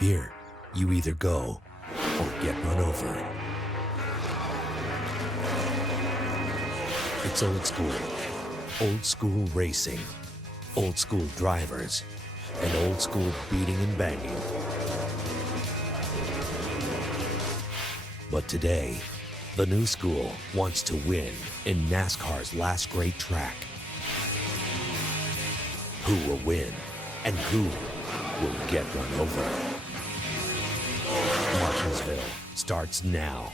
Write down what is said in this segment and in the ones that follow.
Here, you either go or get run over. It's old school. Old school racing. Old school drivers. And old school beating and banging. But today, the new school wants to win in NASCAR's last great track. Who will win and who will get run over? Martinsville starts now.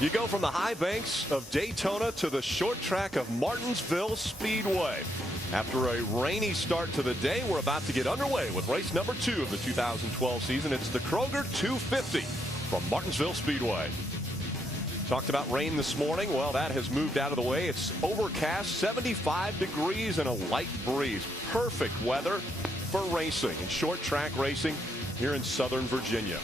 You go from the high banks of Daytona to the short track of Martinsville Speedway. After a rainy start to the day, we're about to get underway with race number 2 of the 2012 season. It's the Kroger 250 from Martinsville Speedway. Talked about rain this morning. Well, that has moved out of the way. It's overcast, 75 degrees and a light breeze. Perfect weather for racing and short track racing here in Southern Virginia.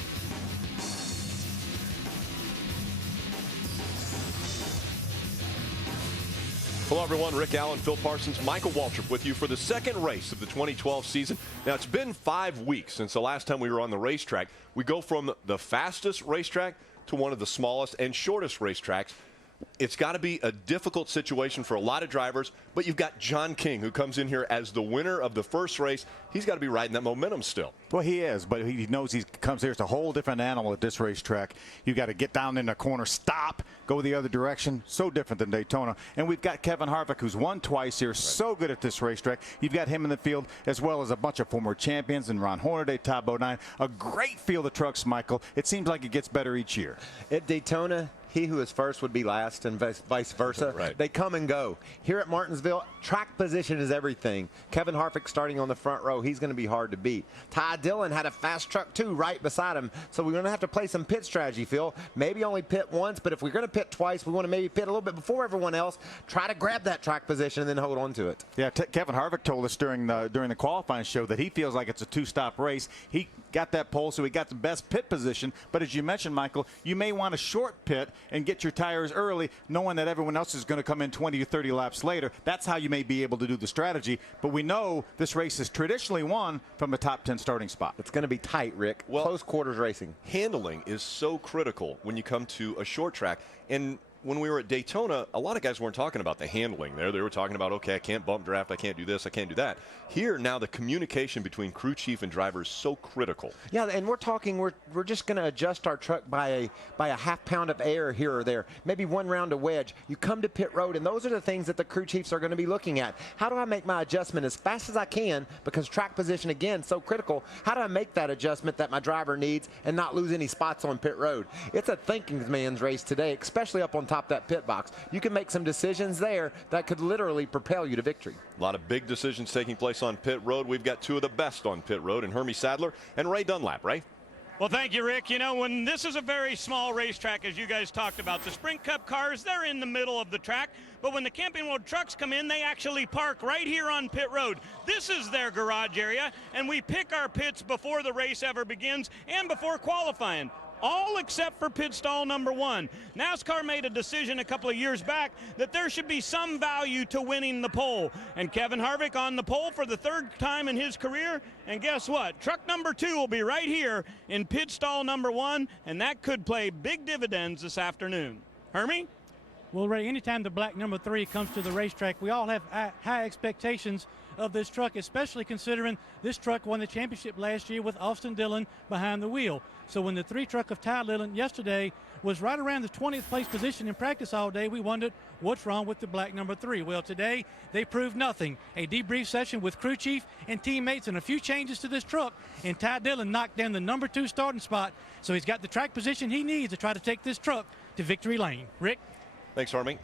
Hello, everyone. Rick Allen, Phil Parsons, Michael Waltrip with you for the second race of the 2012 season. Now, it's been 5 weeks since the last time we were on the racetrack. We go from the fastest racetrack to one of the smallest and shortest racetracks. It's got to be a difficult situation for a lot of drivers, but you've got John King, who comes in here as the winner of the first race. He's got to be riding that momentum still. Well, he is, but he knows he comes here. It's a whole different animal at this racetrack. You've got to get down in the corner, stop, go the other direction. So different than Daytona. And we've got Kevin Harvick, who's won twice here, so good at this racetrack. You've got him in the field, as well as a bunch of former champions, and Ron Hornaday, Todd Bodine. A great field of trucks, Michael. It seems like it gets better each year. At Daytona, he who is first would be last, and vice versa. Right. They come and go. Here at Martinsville, track position is everything. Kevin Harvick starting on the front row, he's going to be hard to beat. Ty Dillon had a fast truck, too, right beside him. So we're going to have to play some pit strategy, Phil. Maybe only pit once, but if we're going to pit twice, we want to maybe pit a little bit before everyone else, try to grab that track position and then hold on to it. Yeah, Kevin Harvick told us during the qualifying show that he feels like it's a 2-stop race. He got that pole, so he got the best pit position. But as you mentioned, Michael, you may want a short pit and get your tires early, knowing that everyone else is going to come in 20 or 30 laps later. That's how you may be able to do the strategy. But we know this race is traditionally won from a top 10 starting spot. It's going to be tight, Rick. Well, close quarters racing. Handling is so critical when you come to a short track. And when we were at Daytona, a lot of guys weren't talking about the handling there. They were talking about, okay, I can't bump draft, I can't do this, I can't do that. Here, now the communication between crew chief and driver is so critical. Yeah, and we're talking, we're just going to adjust our truck by a half pound of air here or there, maybe one round of wedge. You come to pit road, and those are the things that the crew chiefs are going to be looking at. How do I make my adjustment as fast as I can, because track position, again, so critical. How do I make that adjustment that my driver needs and not lose any spots on pit road? It's a thinking man's race today, especially up on top of that pit box. You can make some decisions there that could literally propel you to victory. A lot of big decisions taking place on pit road. We've got two of the best on pit road, and Hermie Sadler and Ray Dunlap. Ray? Well, thank you, Rick. You know, when this is a very small racetrack, as you guys talked about, the Sprint Cup cars, they're in the middle of the track. But when the Camping World trucks come in, they actually park right here on pit road. This is their garage area, and we pick our pits before the race ever begins and before qualifying. All except for pit stall number 1. NASCAR made a decision a couple of years back that there should be some value to winning the pole. And Kevin Harvick on the pole for the 3rd time in his career. And guess what? Truck number 2 will be right here in pit stall number 1, and that could play big dividends this afternoon. Hermie? Well, Ray, anytime the black number 3 comes to the racetrack, we all have high expectations of this truck, especially considering this truck won the championship last year with Austin Dillon behind the wheel. So when the 3 truck of Ty Dillon yesterday was right around the 20th place position in practice all day, we wondered what's wrong with the black number 3. Well, today they proved nothing. A debrief session with crew chief and teammates and a few changes to this truck, and Ty Dillon knocked down the number 2 starting spot. So he's got the track position he needs to try to take this truck to victory lane. Rick? Thanks, Hermie.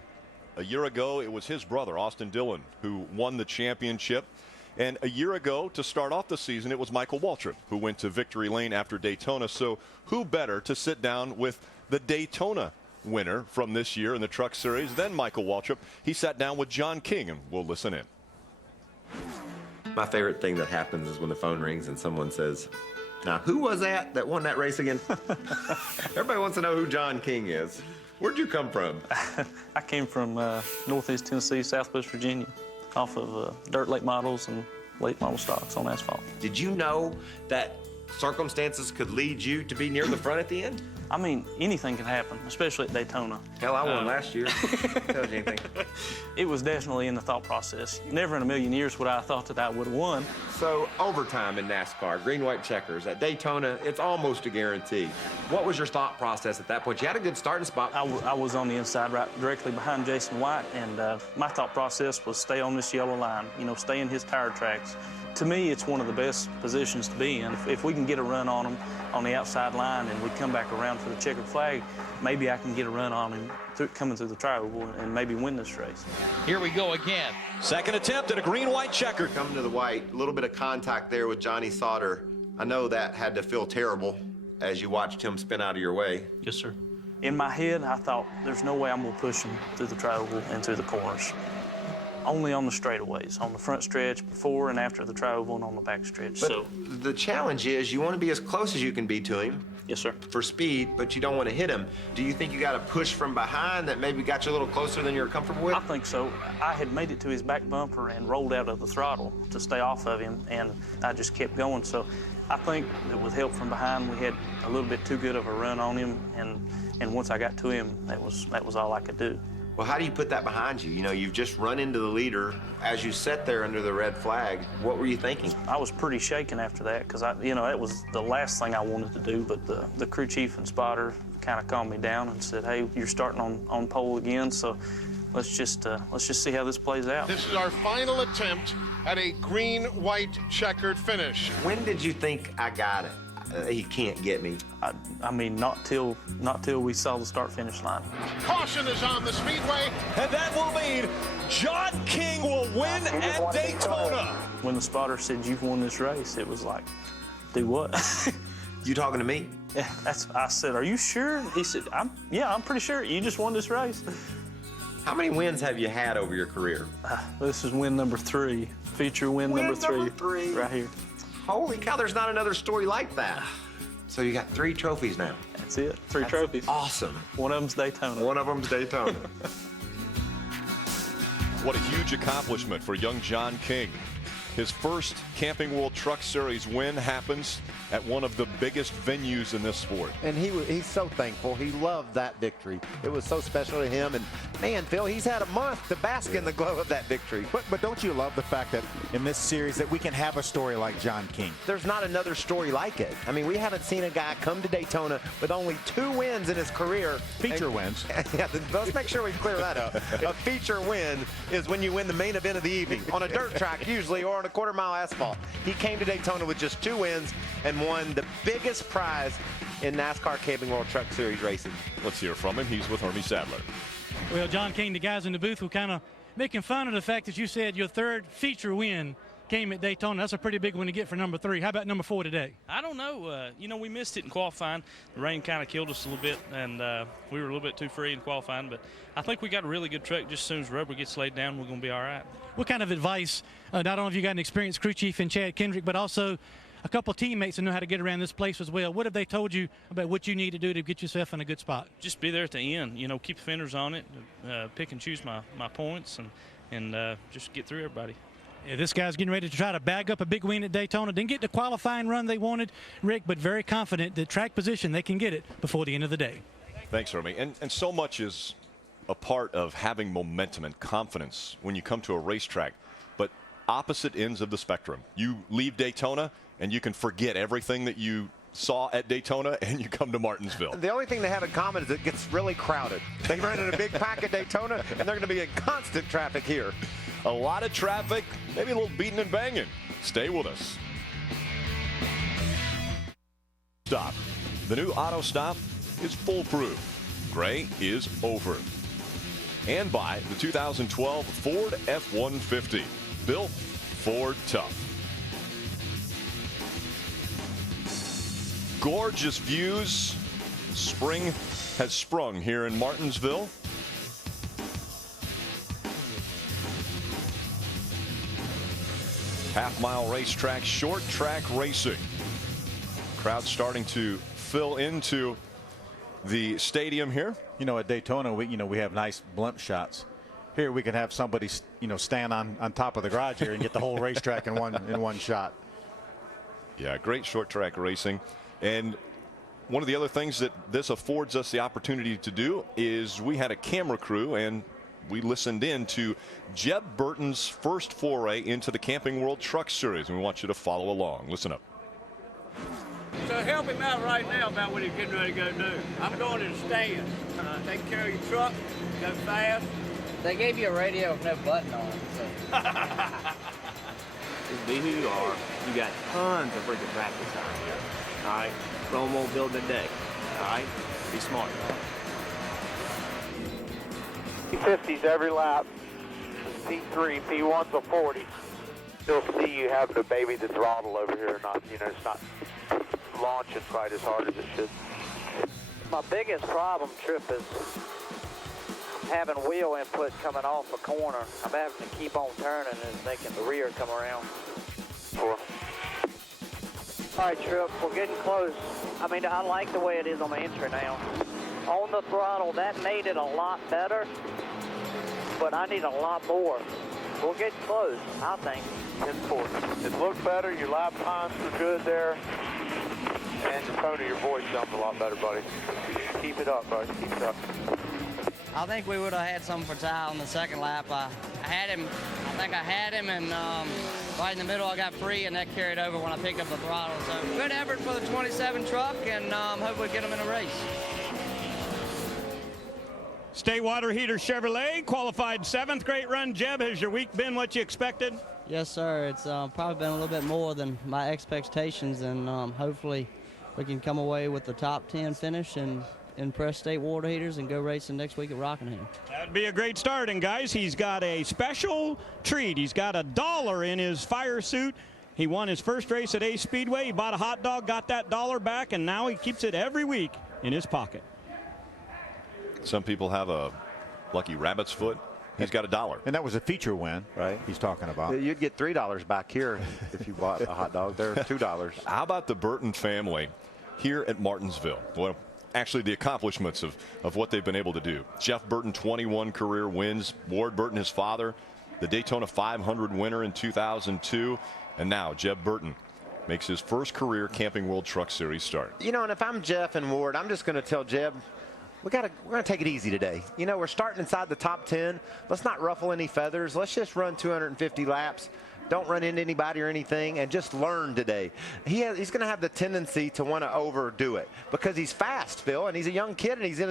A year ago, it was his brother, Austin Dillon, who won the championship. And a year ago, to start off the season, it was Michael Waltrip who went to victory lane after Daytona. So who better to sit down with the Daytona winner from this year in the Truck Series than Michael Waltrip? He sat down with John King, and we'll listen in. My favorite thing that happens is when the phone rings and someone says, "Now, who was that won that race again?" Everybody wants to know who John King is. Where'd you come from? I came from Northeast Tennessee, Southwest Virginia, off of dirt late models and late model stocks on asphalt. Did you know that circumstances could lead you to be near the front at the end? I mean, anything can happen, especially at Daytona. Hell, I won last year. Tells you anything. It was definitely in the thought process. Never in a million years would I have thought that I would have won. So, overtime in NASCAR, green, white checkers. At Daytona, it's almost a guarantee. What was your thought process at that point? You had a good starting spot. I was on the inside, right directly behind Jason White, and my thought process was stay on this yellow line, stay in his tire tracks. To me, it's one of the best positions to be in. If we can get a run on him on the outside line and we come back around for the checkered flag, maybe I can get a run on him coming through the tri-oval and maybe win this race. Here we go again. Second attempt at a green-white checker. Coming to the white, a little bit of contact there with Johnny Sauter. I know that had to feel terrible as you watched him spin out of your way. Yes, sir. In my head, I thought, there's no way I'm going to push him through the tri-oval and through the corners. Only on the straightaways, on the front stretch, before and after the tri-oval, and on the back stretch. But the challenge is you want to be as close as you can be to him. Yes, sir. For speed, but you don't want to hit him. Do you think you got to push from behind that maybe got you a little closer than you're comfortable with? I think so. I had made it to his back bumper and rolled out of the throttle to stay off of him, and I just kept going. So I think that with help from behind, we had a little bit too good of a run on him, and once I got to him, that was all I could do. Well, how do you put that behind you? You've just run into the leader. As you sat there under the red flag, what were you thinking? I was pretty shaken after that because, that was the last thing I wanted to do. But the crew chief and spotter kind of calmed me down and said, hey, you're starting on pole again, so let's just see how this plays out. This is our final attempt at a green-white checkered finish. When did you think I got it? He can't get me. I mean, not till we saw the start-finish line. Caution is on the speedway. And that will mean John King will win at Daytona. When the spotter said, you've won this race, it was like, do what? You talking to me? Yeah, I said, are you sure? He said, I'm pretty sure. You just won this race. How many wins have you had over your career? This is win number 3. Feature win number three. Right here. Holy cow, there's not another story like that. So you got 3 trophies now. That's it, 3 trophies. Awesome. One of them's Daytona. One of them's Daytona. What a huge accomplishment for young John King. His first Camping World Truck Series win happens at one of the biggest venues in this sport. And he's so thankful. He loved that victory. It was so special to him. And man, Phil, he's had a month to bask in the glow of that victory. But don't you love the fact that in this series that we can have a story like John King? There's not another story like it. I mean, we haven't seen a guy come to Daytona with only 2 wins in his career. Feature wins. Yeah, let's make sure we clear that up. A feature win is when you win the main event of the evening on a dirt track usually, or on a quarter-mile asphalt. He came to Daytona with just 2 wins and won the biggest prize in NASCAR Camping World Truck Series racing. Let's hear from him. He's with Hermie Sadler. Well, John King, the guys in the booth were kind of making fun of the fact that you said your 3rd feature win came at Daytona. That's a pretty big one to get for number 3. How about number 4 today? I don't know. We missed it in qualifying. The rain kind of killed us a little bit, and we were a little bit too free in qualifying. But I think we got a really good truck. Just as soon as rubber gets laid down, we're going to be all right. What kind of advice, not only have you got an experienced crew chief in Chad Kendrick, but also a couple teammates that know how to get around this place as well. What have they told you about what you need to do to get yourself in a good spot? Just be there at the end. Keep the fenders on it, pick and choose my points, and just get through everybody. Yeah, this guy's getting ready to try to bag up a big win at Daytona. Didn't get the qualifying run they wanted, Rick, but very confident that track position, they can get it before the end of the day. Thanks, Hermie. And so much is a part of having momentum and confidence when you come to a racetrack. But opposite ends of the spectrum. You leave Daytona, and you can forget everything that you saw at Daytona, and you come to Martinsville. The only thing they have in common is it gets really crowded. They run in a big pack at Daytona, and they're going to be in constant traffic here. A lot of traffic, maybe a little beating and banging. Stay with us. Stop. The new auto stop is foolproof. Gray is over. And by the 2012 Ford F-150. Built Ford tough. Gorgeous views. Spring has sprung here in Martinsville. Half-mile racetrack, short track racing. Crowd starting to fill into the stadium here. You know, at Daytona, we have nice blimp shots. Here we can have somebody, stand on top of the garage here and get the whole racetrack in one shot. Yeah, great short track racing. And one of the other things that this affords us the opportunity to do is we had a camera crew and we listened in to Jeb Burton's first foray into the Camping World Truck Series, and we want you to follow along. Listen up. So help him out right now about what he's getting ready to go do. I'm going to the stands. Take care of your truck, go fast. They gave you a radio with no button on it. So. Just be who you are. You got tons of freaking practice out here. All right? Rome won't build a day. All right? Be smart. P50s every lap. P3, P1's a 40. You'll see you having to baby the throttle over here. Not, it's not launching quite as hard as it should. My biggest problem, Trip, is having wheel input coming off a corner. I'm having to keep on turning and making the rear come around. 4. All right, Trip, we're getting close. I like the way it is on the entry now. On the throttle, that made it a lot better, but I need a lot more. We'll get close, I think. 10-4. It looked better. Your lap times were good there. And the tone of your voice sounds a lot better, buddy. Keep it up, buddy. Keep it up. I think we would have had something for Ty on the second lap. I think I had him, and right in the middle I got free, and that carried over when I picked up the throttle. So good effort for the 27 truck, and hope we get him in a race. State Water Heater Chevrolet qualified 7th. Great run, Jeb. Has your week been what you expected? Yes, sir. It's probably been a little bit more than my expectations, and hopefully we can come away with the top 10 finish and impress State Water Heaters and go racing next week at Rockingham. That'd be a great start. And guys, he's got a special treat. He's got $1 in his fire suit. He won his first race at Ace Speedway. He bought a hot dog, got that $1 back, and now he keeps it every week in his pocket. Some people have a lucky rabbit's foot. He's got $1. And that was a feature win, right? He's talking about. You'd get $3 back here if you bought a hot dog. They're $2. How about the Burton family here at Martinsville? Well, actually the accomplishments of what they've been able to do. Jeff Burton, 21 career wins. Ward Burton, his father, the Daytona 500 winner in 2002. And now Jeb Burton makes his first career Camping World Truck Series start. And if I'm Jeff and Ward, I'm just going to tell Jeb, we're going to take it easy today. We're starting inside the top 10. Let's not ruffle any feathers. Let's just run 250 laps. Don't run into anybody or anything, and just learn today. He's going to have the tendency to want to overdo it because he's fast, Phil, and he's a young kid, and he's in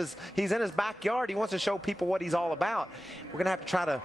his backyard. He wants to show people what he's all about. We're going to have to try to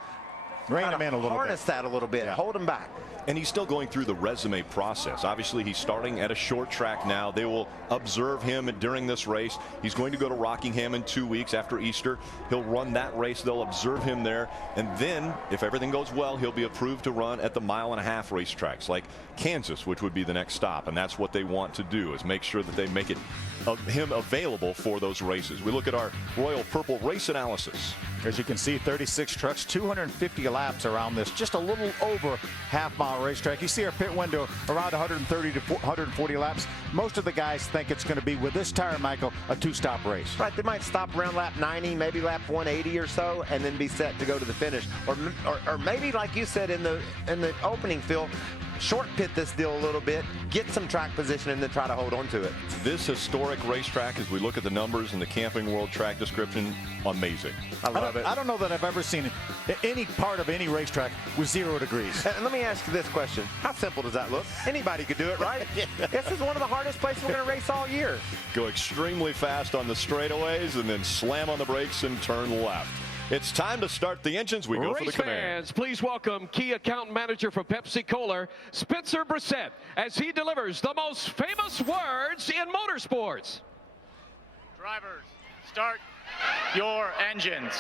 rein him in a little bit. Harness that a little bit. Yeah. Hold him back. And he's still going through the resume process. Obviously, he's starting at a short track now. They will observe him during this race. He's going to go to Rockingham in 2 weeks after Easter. He'll run that race. They'll observe him there. And then, if everything goes well, he'll be approved to run at the 1.5 mile racetracks like Kansas, which would be the next stop. And that's what they want to do, is make sure that they make him available for those races. We look at our Royal Purple race analysis. As you can see, 36 trucks, 250 laps around this, just a little over half-mile racetrack. You see our pit window around 130 to 140 laps. Most of the guys think it's going to be, with this tire, Michael, a two-stop race. Right, they might stop around lap 90, maybe lap 180 or so, and then be set to go to the finish. Or maybe, like you said in the opening, Phil, short pit this deal a little bit, get some track position, and then try to hold on to it. This historic racetrack, as we look at the numbers in the Camping World track description, amazing. I love it. I don't know that I've ever seen any part of any racetrack with 0 degrees. And let me ask you this question. How simple does that look? Anybody could do it, right? This is one of the hardest places we're going to race all year. Go extremely fast on the straightaways and then slam on the brakes and turn left. It's time to start the engines. We go for the command. Fans, please welcome key account manager for Pepsi-Cola, Spencer Brissett, as he delivers the most famous words in motorsports. Drivers, start your engines.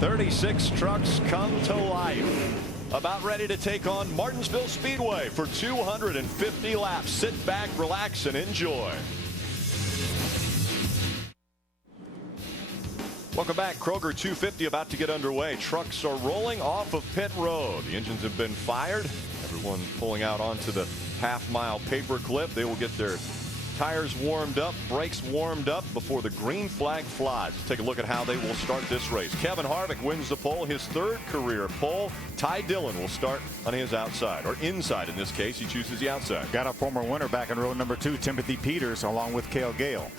"36 trucks come to life." About ready to take on Martinsville Speedway for 250 laps. Sit back, relax, and enjoy. Welcome back. Kroger 250 about to get underway. Trucks are rolling off of pit road. The engines have been fired. Everyone pulling out onto the half-mile paper clip. They will get their tires warmed up, brakes warmed up before the green flag flies. Let's take a look at how they will start this race. Kevin Harvick wins the pole, his 3rd career pole. Ty Dillon will start on his outside, or inside in this case. He chooses the outside. Got a former winner back in row number 2, Timothy Peters, along with Cale Gale.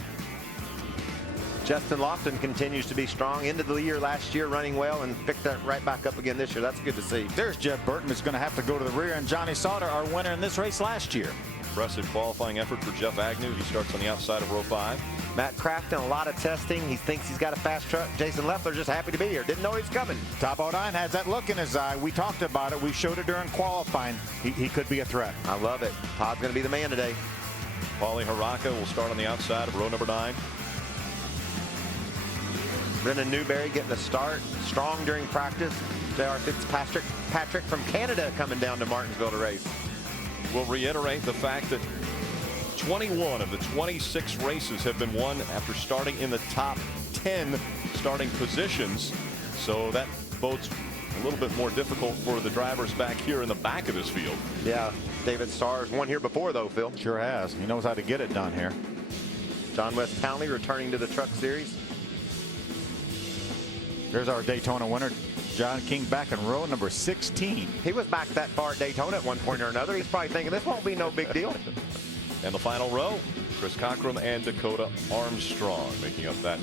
Justin Lofton continues to be strong. Into the year last year running well and picked that right back up again this year. That's good to see. There's Jeb Burton, who's going to have to go to the rear, and Johnny Sauter, our winner in this race last year. Impressive qualifying effort for Jeff Agnew. He starts on the outside of row 5. Matt Crafton, a lot of testing. He thinks he's got a fast truck. Jason Leffler just happy to be here. Didn't know he was coming. Top O'Dine has that look in his eye. We talked about it. We showed it during qualifying. He could be a threat. I love it. Todd's going to be the man today. Paulie Haraka will start on the outside of row number 9. Brendan Newberry getting a start. Strong during practice. J.R. Fitzpatrick from Canada coming down to Martinsville to race. We'll reiterate the fact that 21 of the 26 races have been won after starting in the top 10 starting positions. So that bodes a little bit more difficult for the drivers back here in the back of this field. Yeah, David Starr's won here before, though, Phil. Sure has. He knows how to get it done here. John West Townley returning to the Truck Series. There's our Daytona winner, John King, back in row number 16. He was back that far at Daytona at one point or another. He's probably thinking this won't be no big deal. And the final row, Chris Cockrum and Dakota Armstrong making up that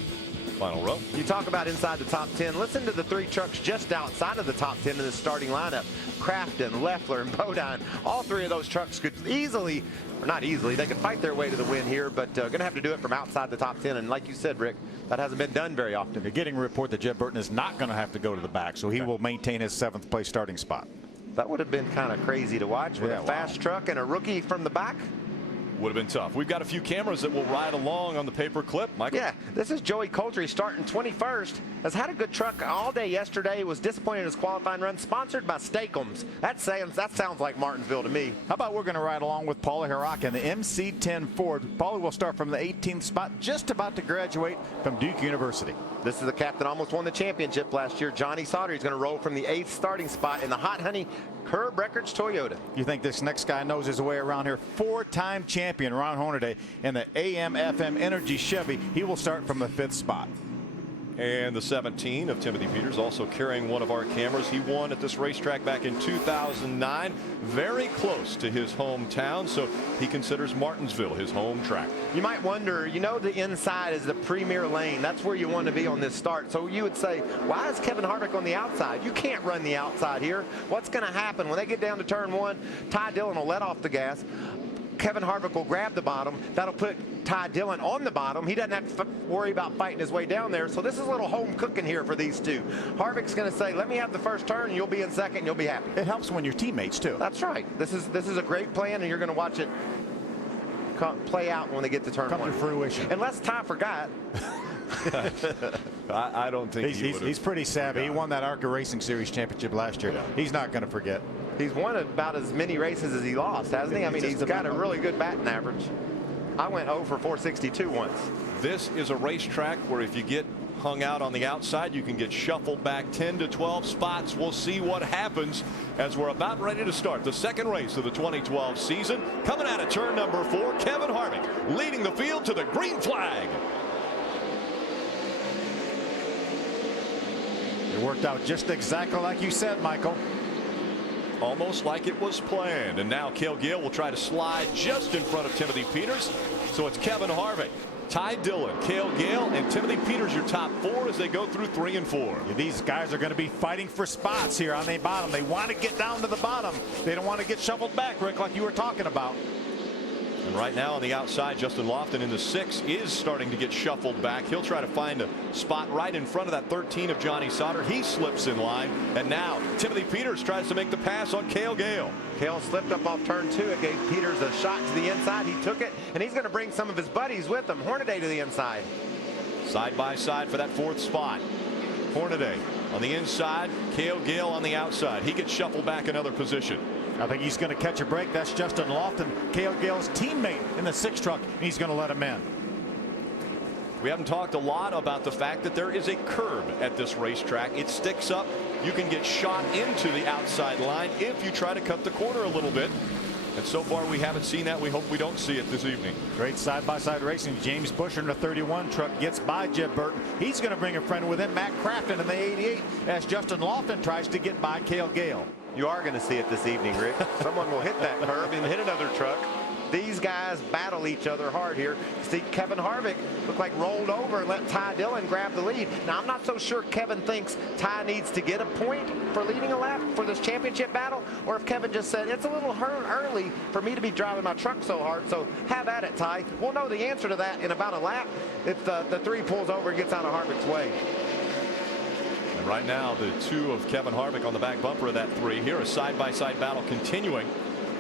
final row. You talk about inside the top 10. Listen to the 3 trucks just outside of the top 10 in the starting lineup. Crafton, Leffler, and Bodine. All 3 of those trucks could easily, or not easily, they could fight their way to the win here, but going to have to do it from outside the top 10. And like you said, Rick, that hasn't been done very often. You're getting a report that Jeb Burton is not going to have to go to the back, so he will maintain his 7th place starting spot. That would have been kind of crazy to watch with a fast truck and a rookie from the back. Would have been tough. We've got a few cameras that will ride along on the paper clip. Michael? Yeah, this is Joey Coultry starting 21st. Has had a good truck all day yesterday. Was disappointed in his qualifying run. Sponsored by Steakums. That sounds like Martinsville to me. How about we're going to ride along with Paulie Haraka in the MC10 Ford. Paulie will start from the 18th spot, just about to graduate from Duke University. This is the captain, almost won the championship last year. Johnny Sauter. He's going to roll from the 8th starting spot in the Hot Honey Herb Records Toyota. You think this next guy knows his way around here? 4-time champion Ron Hornaday in the AM/FM Energy Chevy. He will start from the 5th spot. And the 17 of Timothy Peters, also carrying one of our cameras. He won at this racetrack back in 2009. Very close to his hometown, so he considers Martinsville his home track. You might wonder, you know, the inside is the premier lane. That's where you want to be on this start. So you would say, why is Kevin Harvick on the outside? You can't run the outside here. What's going to happen when they get down to turn 1? Ty Dillon will let off the gas. Kevin Harvick will grab the bottom. That'll put Ty Dillon on the bottom. He doesn't have to worry about fighting his way down there. So this is a little home cooking here for these two. Harvick's going to say, let me have the first turn, and you'll be in second, and you'll be happy. It helps when you're teammates, too. That's right. This is a great plan, and you're going to watch it play out when they get to turn 1. Come to fruition. Unless Ty forgot. I don't think he's pretty savvy. He won that ARCA Racing Series championship last year. Yeah. He's not going to forget. He's won about as many races as he lost, hasn't he? I mean, he's got a really good batting average. I went 0 for 462 once. This is a racetrack where if you get hung out on the outside, you can get shuffled back 10 to 12 spots. We'll see what happens as we're about ready to start the second race of the 2012 season. Coming out of turn number 4, Kevin Harvick leading the field to the green flag. It worked out just exactly like you said, Michael. Almost like it was planned. And now Cale Gale will try to slide just in front of Timothy Peters. So it's Kevin Harvick, Ty Dillon, Cale Gale, and Timothy Peters, your top 4 as they go through 3 and 4. Yeah, these guys are going to be fighting for spots here on the bottom. They want to get down to the bottom. They don't want to get shuffled back, Rick, like you were talking about. And right now on the outside, Justin Lofton in the 6 is starting to get shuffled back. He'll try to find a spot right in front of that 13 of Johnny Sauter. He slips in line. And now Timothy Peters tries to make the pass on Cale Gale. Cale slipped up off turn 2. It gave Peters a shot to the inside. He took it, and he's going to bring some of his buddies with him. Hornaday to the inside. Side by side for that 4th spot. Hornaday on the inside, Cale Gale on the outside. He gets shuffled back another position. I think he's going to catch a break. That's Justin Lofton, Cale Gale's teammate in the 6 truck, and he's going to let him in. We haven't talked a lot about the fact that there is a curb at this racetrack. It sticks up. You can get shot into the outside line if you try to cut the corner a little bit. And so far we haven't seen that. We hope we don't see it this evening. Great side-by-side racing. James Busher in the 31 truck gets by Jeb Burton. He's going to bring a friend with him, Matt Crafton, in the 88, as Justin Lofton tries to get by Cale Gale. You are going to see it this evening, Rick. Someone will hit that curb and hit another truck. These guys battle each other hard here. See, Kevin Harvick looked like rolled over and let Ty Dillon grab the lead. Now, I'm not so sure Kevin thinks Ty needs to get a point for leading a lap for this championship battle, or if Kevin just said, it's a little early for me to be driving my truck so hard, so have at it, Ty. We'll know the answer to that in about a lap if the 3 pulls over and gets out of Harvick's way. And right now, the 2 of Kevin Harvick on the back bumper of that 3. Here, a side-by-side battle continuing.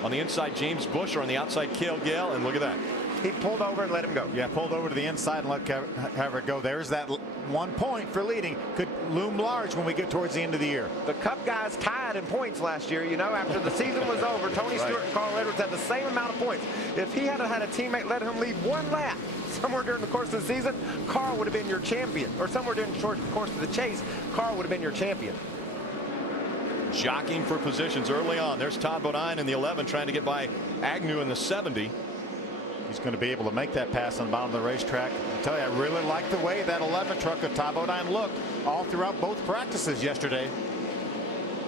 On the inside, James Busher. On the outside, Cale Gale. And look at that. He pulled over and let him go. Yeah, pulled over to the inside and let Harvick go. There's that 1 point for leading. Could loom large when we get towards the end of the year. The Cup guys tied in points last year. You know, after the season was over, Tony Stewart and Carl Edwards had the same amount of points. If he had had a teammate let him lead 1 lap somewhere during the course of the season, Carl would have been your champion. Or somewhere during the course of the chase, Carl would have been your champion. Jockeying for positions early on. There's Todd Bodine in the 11 trying to get by Agnew in the 70. He's going to be able to make that pass on the bottom of the racetrack. I tell you, I really like the way that 11 truck of Todd Bodine looked all throughout both practices yesterday,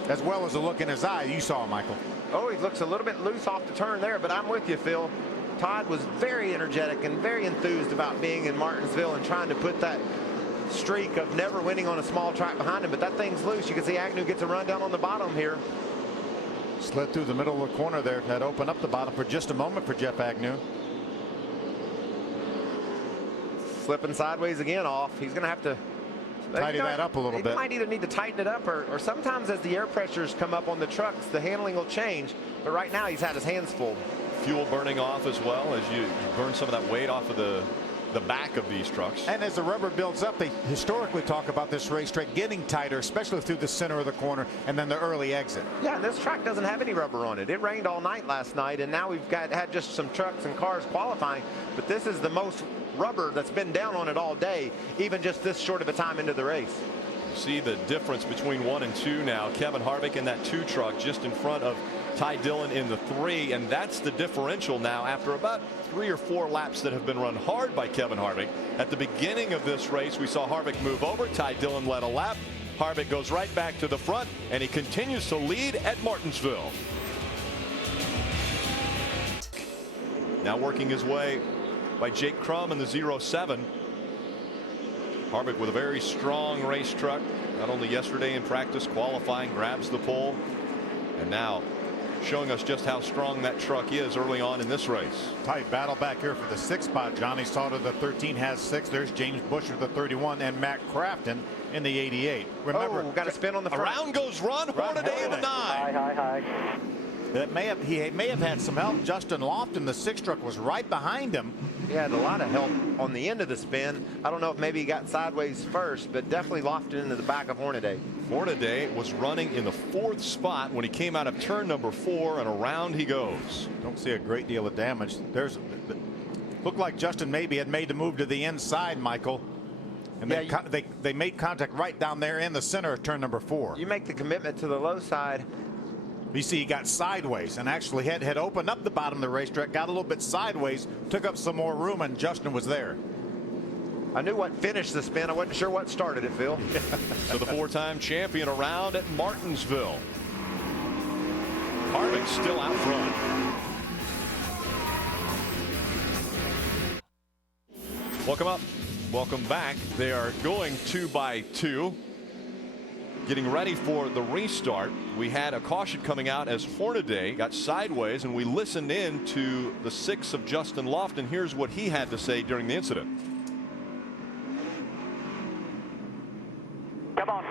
as well as the look in his eye. You saw him, Michael. Oh, he looks a little bit loose off the turn there, but I'm with you, Phil. Todd was very energetic and very enthused about being in Martinsville and trying to put that streak of never winning on a small track behind him, but that thing's loose. You can see Agnew gets a run down on the bottom here. Slid through the middle of the corner there. That opened up the bottom for just a moment for Jeff Agnew. Slipping sideways again off. He's going to have to tidy that up a little bit. He might either need to tighten it up or sometimes as the air pressures come up on the trucks, the handling will change. But right now he's had his hands full. Fuel burning off as well as you burn some of that weight off of the back of these trucks. And as the rubber builds up, they historically talk about this racetrack getting tighter, especially through the center of the corner and then the early exit. Yeah, and this track doesn't have any rubber on it. It rained all night last night, and now we've had just some trucks and cars qualifying, but this is the most rubber that's been down on it all day, even just this short of a time into the race. See the difference between 1 and 2 now. Kevin Harvick in that 2 truck just in front of Ty Dillon in the 3, and that's the differential now after about 3 or 4 laps that have been run hard by Kevin Harvick. At the beginning of this race, we saw Harvick move over. Ty Dillon led a lap. Harvick goes right back to the front, and he continues to lead at Martinsville. Now working his way by Jake Crum in the 07. Harvick with a very strong race truck, not only yesterday in practice, qualifying, grabs the pole, and now showing us just how strong that truck is early on in this race. Tight battle back here for the 6th spot. Johnny Sauter, the 13, has 6. There's James Busher, the 31, and Matt Crafton in the 88. Remember, got a spin on the front. Around goes Ron Hornaday in the 9. Hi. He may have had some help. Justin Lofton, the 6 truck, was right behind him. He had a lot of help on the end of the spin. I don't know if maybe he got sideways first, but definitely Lofton into the back of Hornaday. Hornaday was running in the 4th spot when he came out of turn number 4, and around he goes. Don't see a great deal of damage. Looked like Justin maybe had made the move to the inside, Michael. And they made contact right down there in the center of turn number 4. You make the commitment to the low side. You see he got sideways and actually had opened up the bottom of the racetrack, got a little bit sideways, took up some more room, and Justin was there. I knew what finished the spin. I wasn't sure what started it, Phil. So the 4-time champion around at Martinsville. Harvick still out front. Welcome up. Welcome back. They are going 2 by 2. Getting ready for the restart. We had a caution coming out as Hornaday got sideways, and we listened in to the 6 of Justin Lofton. Here's what he had to say during the incident. Come on.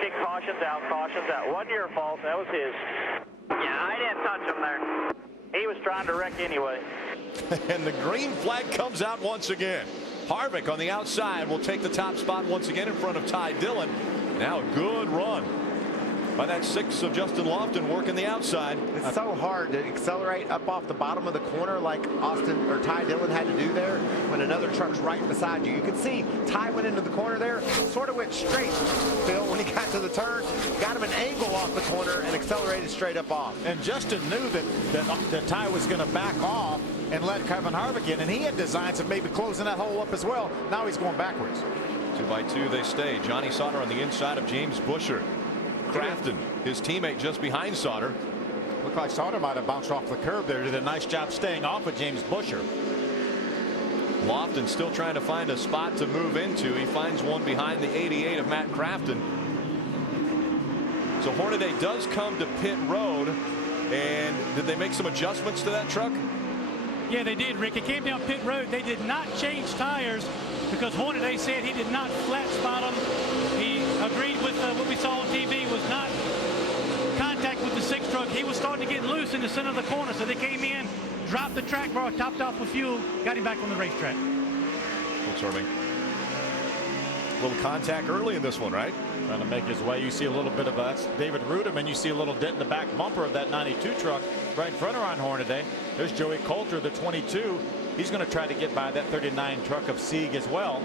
Dig. Caution's out. Wasn't your fault. That was his. Yeah, I didn't touch him there. He was trying to wreck anyway. And the green flag comes out once again. Harvick on the outside will take the top spot once again in front of Ty Dillon. Now a good run. by that 6 of Justin Lofton working the outside. It's so hard to accelerate up off the bottom of the corner like Austin or Ty Dillon had to do there when another truck's right beside you. You can see Ty went into the corner there, sort of went straight, Phil, when he got to the turn, got him an angle off the corner and accelerated straight up off. And Justin knew that Ty was going to back off and let Kevin Harvick in, and he had designs of maybe closing that hole up as well. Now he's going backwards. 2 by 2 they stay. Johnny Sauter on the inside of James Busher. Crafton, his teammate, just behind Sauter. Looked like Sauter might have bounced off the curb there. Did a nice job staying off of James Busher. Lofton still trying to find a spot to move into. He finds one behind the 88 of Matt Crafton. So Hornaday does come to pit road. And did they make some adjustments to that truck? Yeah, they did, Rick. It came down pit road. They did not change tires because Hornaday said he did not flat spot them. He agreed with what we saw on TV was not contact with the 6 truck. He was starting to get loose in the center of the corner, so they came in, dropped the track bar, topped off with fuel, got him back on the racetrack. Thanks, Irving. A little contact early in this one, right? Trying to make his way. You see a little bit of that's David Ruderman. You see a little dent in the back bumper of that 92 truck right in front of Ron Hornaday. There's Joey Coulter, the 22. He's going to try to get by that 39 truck of Sieg as well.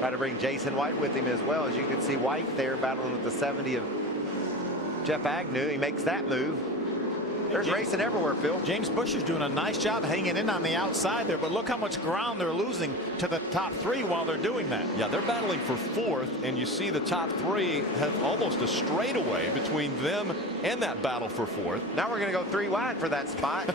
Try to bring Jason White with him as well. As you can see, White there battling with the 70 of Jeff Agnew. He makes that move. There's racing everywhere, Phil. James Busher's doing a nice job hanging in on the outside there, but look how much ground they're losing to the top 3 while they're doing that. Yeah, they're battling for 4th, and you see the top 3 have almost a straightaway between them and that battle for 4th. Now we're going to go 3 wide for that spot.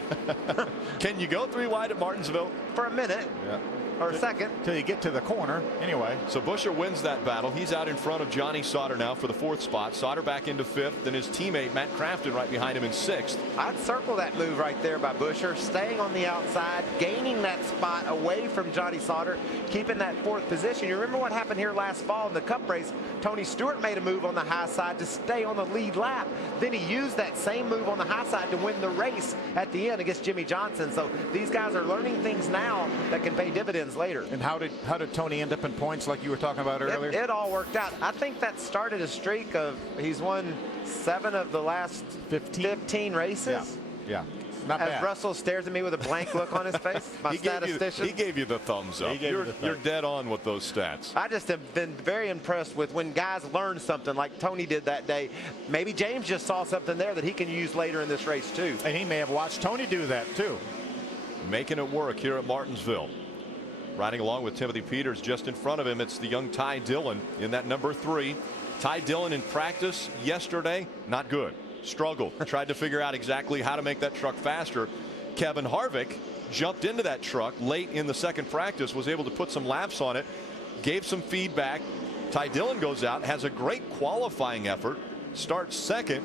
Can you go 3 wide at Martinsville? For a minute. Yeah. Or a second. Till you get to the corner. Anyway. So Busher wins that battle. He's out in front of Johnny Sauter now for the 4th spot. Sauter back into 5th. Then his teammate Matt Crafton right behind him in 6th. I'd circle that move right there by Busher. Staying on the outside. Gaining that spot away from Johnny Sauter. Keeping that 4th position. You remember what happened here last fall in the Cup race? Tony Stewart made a move on the high side to stay on the lead lap. Then he used that same move on the high side to win the race at the end against Jimmy Johnson. So these guys are learning things now that can pay dividends later. And how did Tony end up in points like you were talking about earlier? It all worked out. I think that started a streak of he's won 7 of the last 15 races. Yeah. Not As bad. Russell stares at me with a blank look on his face, my statistician. He gave you the thumbs up. You're dead on with those stats. I just have been very impressed with when guys learn something like Tony did that day. Maybe James just saw something there that he can use later in this race too. And he may have watched Tony do that too. Making it work here at Martinsville. Riding along with Timothy Peters just in front of him. It's the young Ty Dillon in that number 3. Ty Dillon in practice yesterday, not good. Struggled. Tried to figure out exactly how to make that truck faster. Kevin Harvick jumped into that truck late in the 2nd practice, was able to put some laps on it, gave some feedback. Ty Dillon goes out, has a great qualifying effort, starts 2nd,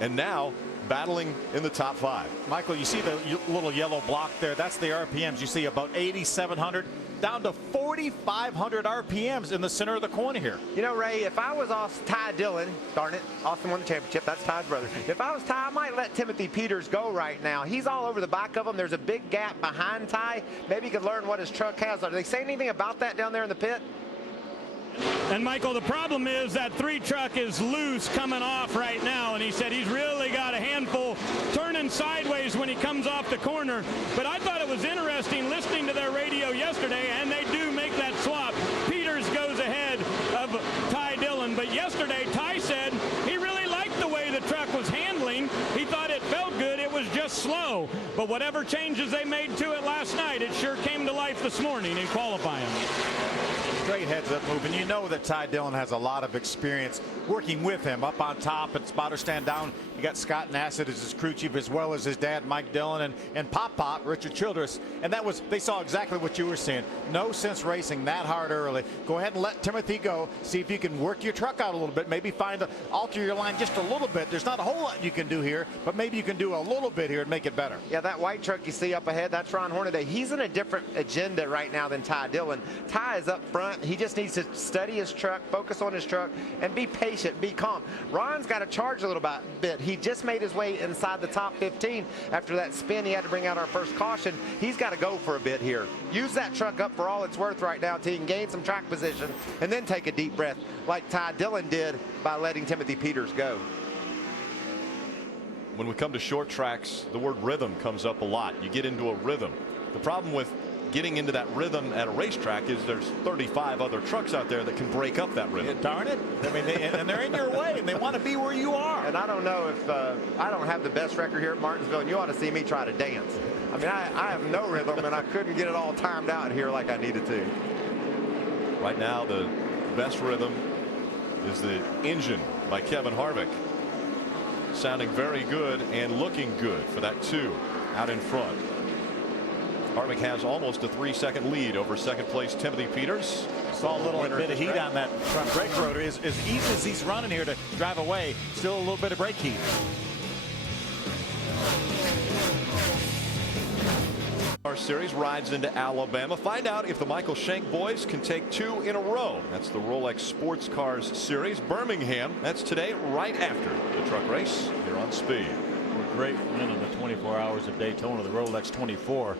and now battling in the top 5. Michael, you see the little yellow block there? That's the RPMs. You see about 8,700 down to 4,500 RPMs in the center of the corner here. You know, Ray, if I was Ty Dillon, darn it, Austin won the championship. That's Ty's brother. If I was Ty, I might let Timothy Peters go right now. He's all over the back of him. There's a big gap behind Ty. Maybe he could learn what his truck has. Are they saying anything about that down there in the pit? And Michael, the problem is that 3 truck is loose coming off right now, and he said he's really got a handful turning sideways when he comes off the corner. But I thought it was interesting listening to their radio yesterday, and they do make that swap. Peters goes ahead of Ty Dillon, but yesterday Ty said he really liked the way the truck was handling. He thought it felt good. It was just slow. But whatever changes they made to it last night, it sure came to life this morning in qualifying. Great heads-up move, and you know that Ty Dillon has a lot of experience working with him up on top and spotter stand down. You got Scott Nassett as his crew chief, as well as his dad Mike Dillon and Pop Richard Childress, and that was, they saw exactly what you were saying. No sense racing that hard early. Go ahead and let Timothy go. See if you can work your truck out a little bit. Maybe alter your line just a little bit. There's not a whole lot you can do here, but maybe you can do a little bit here and make it better. Yeah, that white truck you see up ahead, that's Ron Hornaday. He's in a different agenda right now than Ty Dillon. Ty is up front. He just needs to study his truck, focus on his truck, and be patient, be calm. Ron's got to charge a little bit. He just made his way inside the top 15 after that spin. He had to bring out our first caution. He's got to go for a bit here. Use that truck up for all it's worth right now until he can gain some track position and then take a deep breath like Ty Dillon did by letting Timothy Peters go. when we come to short tracks, the word rhythm comes up a lot. You get into a rhythm. The problem with getting into that rhythm at a racetrack is there's 35 other trucks out there that can break up that rhythm. Yeah, darn it. I mean, and they're in your way, and they want to be where you are. And I don't know if I don't have the best record here at Martinsville, and you ought to see me try to dance. I mean, I have no rhythm, and I couldn't get it all timed out here like I needed to. Right now, the best rhythm is the engine by Kevin Harvick. Sounding very good and looking good for that 2 out in front. Harvick has almost a 3-second lead over second place Timothy Peters. Saw a little bit of heat on that front brake rotor. As easy as he's running here to drive away, still a little bit of brake heat. Our series rides into Alabama. Find out if the Michael Shank boys can take 2 in a row. That's the Rolex Sports Cars Series. Birmingham, that's today, right after the truck race here on Speed. A great win in the 24 hours of Daytona, the Rolex 24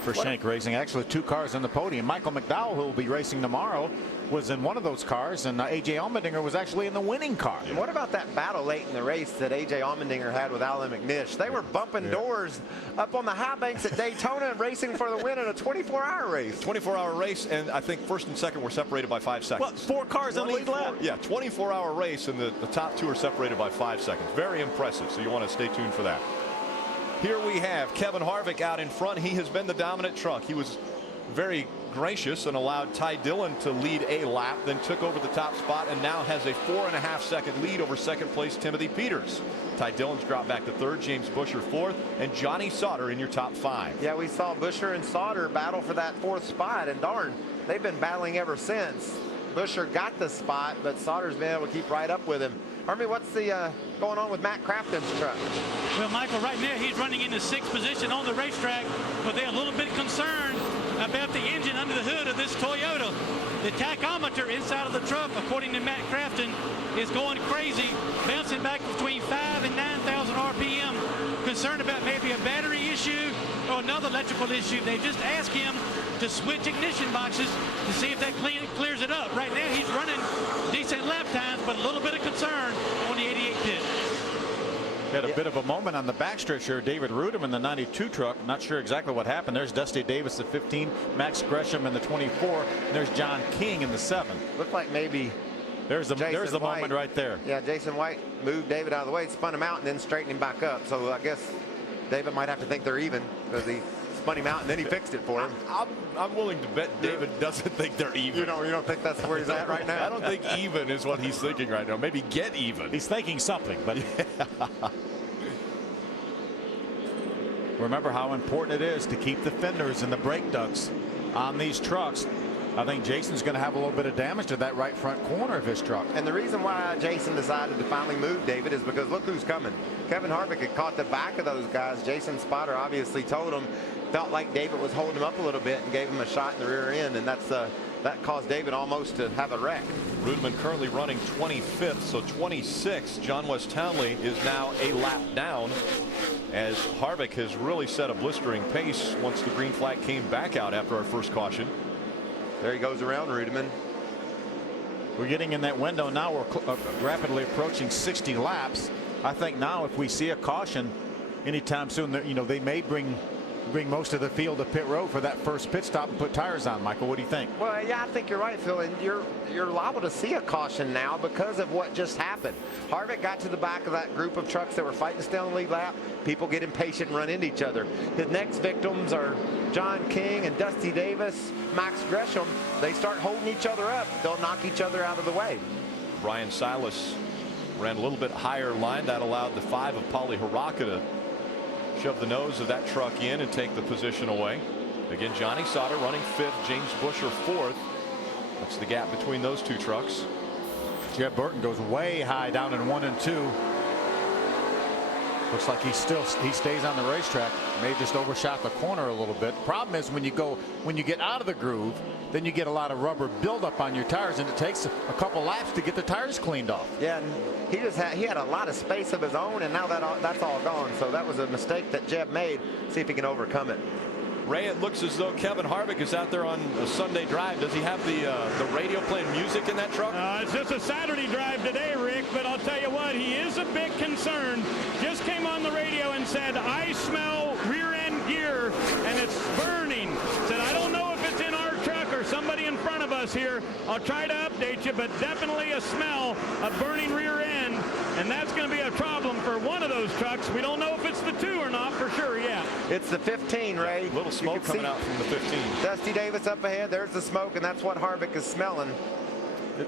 for Shank Racing. Actually 2 cars on the podium. Michael McDowell, who will be racing tomorrow, was in one of those cars, and A.J. Allmendinger was actually in the winning car. And what about that battle late in the race that A.J. Allmendinger had with Alan McNish? They were bumping doors up on the high banks at Daytona and racing for the win in a 24-hour race. 24-hour race, and I think first and second were separated by 5 seconds. What, 4 cars on the lead lap? Yeah, 24-hour race, and the top 2 are separated by 5 seconds. Very impressive, so you want to stay tuned for that. Here we have Kevin Harvick out in front. He has been the dominant truck. He was very gracious and allowed Ty Dillon to lead a lap, then took over the top spot and now has a 4.5-second lead over second place Timothy Peters. Ty Dillon's dropped back to 3rd, James Buescher 4th, and Johnny Sauter in your top 5. Yeah, we saw Buescher and Sauter battle for that 4th spot, and darn, they've been battling ever since. Buescher got the spot, but Sauter's been able to keep right up with him. Harvey, what's the going on with Matt Crafton's truck? Well, Michael, right now he's running in the 6th position on the racetrack, but they're a little bit concerned about the engine under the hood of this Toyota. The tachometer inside of the truck, according to Matt Crafton, is going crazy, bouncing back between 5,000 and 9,000 RPM. Concerned about maybe a battery issue or another electrical issue. They just asked him to switch ignition boxes to see if that clears it up. Right now he's running decent lap times, but a little bit of concern on the 88 pit. Had a bit of a moment on the backstretch here. David Rudem in the 92 truck. Not sure exactly what happened. There's Dusty Davis, the 15, Max Gresham in the 24, and there's John King in the 7. Looked like maybe there's the moment right there. Yeah, Jason White moved David out of the way, spun him out, and then straightened him back up. So I guess David might have to think they're even because he spun him out and then he fixed it for him. I'm willing to bet David doesn't think they're even. You don't think that's where he's at right now? I don't think even is what he's thinking right now. Maybe get even. He's thinking something, but remember how important it is to keep the fenders and the brake ducts on these trucks. I think Jason's going to have a little bit of damage to that right front corner of his truck. And the reason why Jason decided to finally move David is because look who's coming. Kevin Harvick had caught the back of those guys. Jason Spotter obviously told him, felt like David was holding him up a little bit and gave him a shot in the rear end, and that caused David almost to have a wreck. Rudeman currently running 25th, so 26th. John West Townley is now a lap down as Harvick has really set a blistering pace once the green flag came back out after our first caution. There he goes around Rudeman. We're getting in that window now. We're rapidly approaching 60 laps. I think now if we see a caution anytime soon, they may bring most of the field to pit road for that first pit stop and put tires on. Michael, what do you think? Well, yeah, I think you're right, Phil, and you're liable to see a caution now because of what just happened. Harvick got to the back of that group of trucks that were fighting to stay on the lead lap. People get impatient and run into each other. The next victims are John King and Dusty Davis, Max Gresham. They start holding each other up. They'll knock each other out of the way. Brian Silas ran a little bit higher line. That allowed the 5 of Paulie Haraka to shove the nose of that truck in and take the position away. Again, Johnny Sauter running 5th, James Buescher 4th. That's the gap between those two trucks. Jeb Burton goes way high down in 1 and 2. Looks like he stays on the racetrack. May just overshot the corner a little bit. Problem is when you get out of the groove, then you get a lot of rubber buildup on your tires, and it takes a couple laps to get the tires cleaned off. Yeah, and he had a lot of space of his own, and now that's all gone. So that was a mistake that Jeb made. See if he can overcome it. Ray, it looks as though Kevin Harvick is out there on a Sunday drive. Does he have the radio playing music in that truck? It's just a Saturday drive today, Rick, but I'll tell you what, he is a bit concerned. Just came on the radio and said, I smell rear end gear and it's burning. Said, I don't know if it's in our truck or somebody in front of us here. I'll try to update you, but definitely a smell of burning rear end, and that's going to be a problem for one of those trucks. We don't know if it's the 2 or not for sure yet. It's the 15, Ray. Little smoke coming out from the 15. Dusty Davis up ahead. There's the smoke, and that's what Harvick is smelling.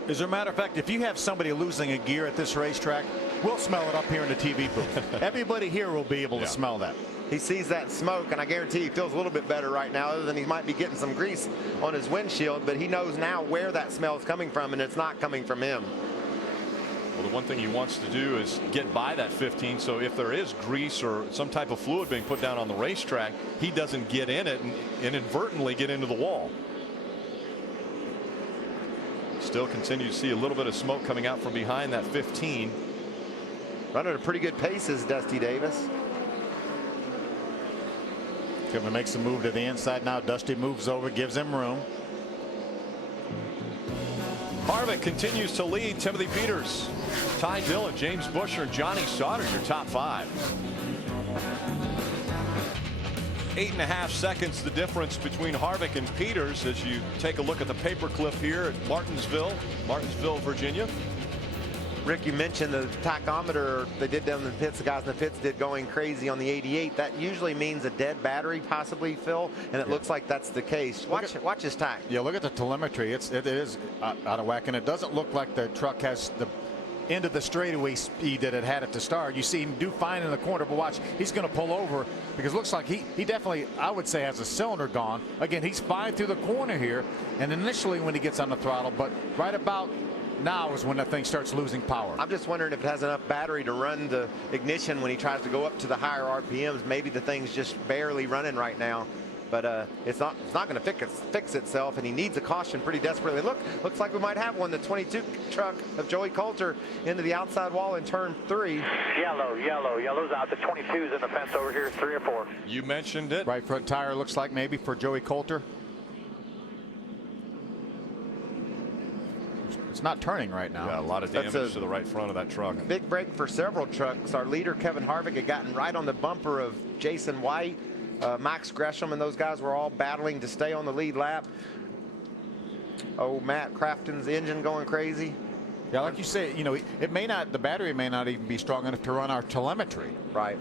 As a matter of fact, if you have somebody losing a gear at this racetrack, we'll smell it up here in the TV booth. Everybody here will be able to smell that. He sees that smoke, and I guarantee he feels a little bit better right now, other than he might be getting some grease on his windshield, but he knows now where that smell is coming from, and it's not coming from him. Well, the one thing he wants to do is get by that 15, so if there is grease or some type of fluid being put down on the racetrack, he doesn't get in it and inadvertently get into the wall. Still continue to see a little bit of smoke coming out from behind that 15. Running at a pretty good pace is Dusty Davis. Kevin makes a move to the inside now. Dusty moves over, gives him room. Harvick continues to lead. Timothy Peters, Ty Dillon, James Buescher, and Johnny Sauter's your top 5. 8.5 seconds the difference between Harvick and Peters as you take a look at the paperclip here at Martinsville, Virginia. Rick, you mentioned the tachometer they did down in the pits. The guys in the pits did going crazy on the 88. That usually means a dead battery, possibly, Phil, and it looks like that's the case. Watch his tach. Yeah, look at the telemetry. It is out of whack, and it doesn't look like the truck has the end of the straightaway speed that it had at the start. You see him do fine in the corner, but watch, he's going to pull over because it looks like he definitely, I would say, has a cylinder gone. Again, he's fine through the corner here, and initially when he gets on the throttle, but right about now is when that thing starts losing power. I'm just wondering if it has enough battery to run the ignition when he tries to go up to the higher RPMs. Maybe the thing's just barely running right now, but it's not going to fix itself, and he needs a caution pretty desperately. Looks like we might have one. The 22 truck of Joey Coulter into the outside wall in turn 3. Yellow's out. The 22's in the fence over here, 3 or 4. You mentioned it. Right front tire looks like maybe for Joey Coulter. It's not turning right now. Yeah, a lot of damage to the right front of that truck. Big break for several trucks. Our leader, Kevin Harvick, had gotten right on the bumper of Jason White. Max Gresham and those guys were all battling to stay on the lead lap. Oh, Matt Crafton's engine going crazy. Yeah, like you say, you know, the battery may not even be strong enough to run our telemetry. Right.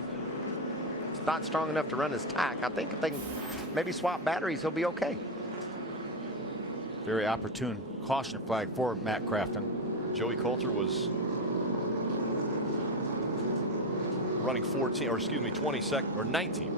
It's not strong enough to run his tach. I think if they can maybe swap batteries, he'll be okay. Very opportune caution flag for Matt Crafton. Joey Coulter was running 19th.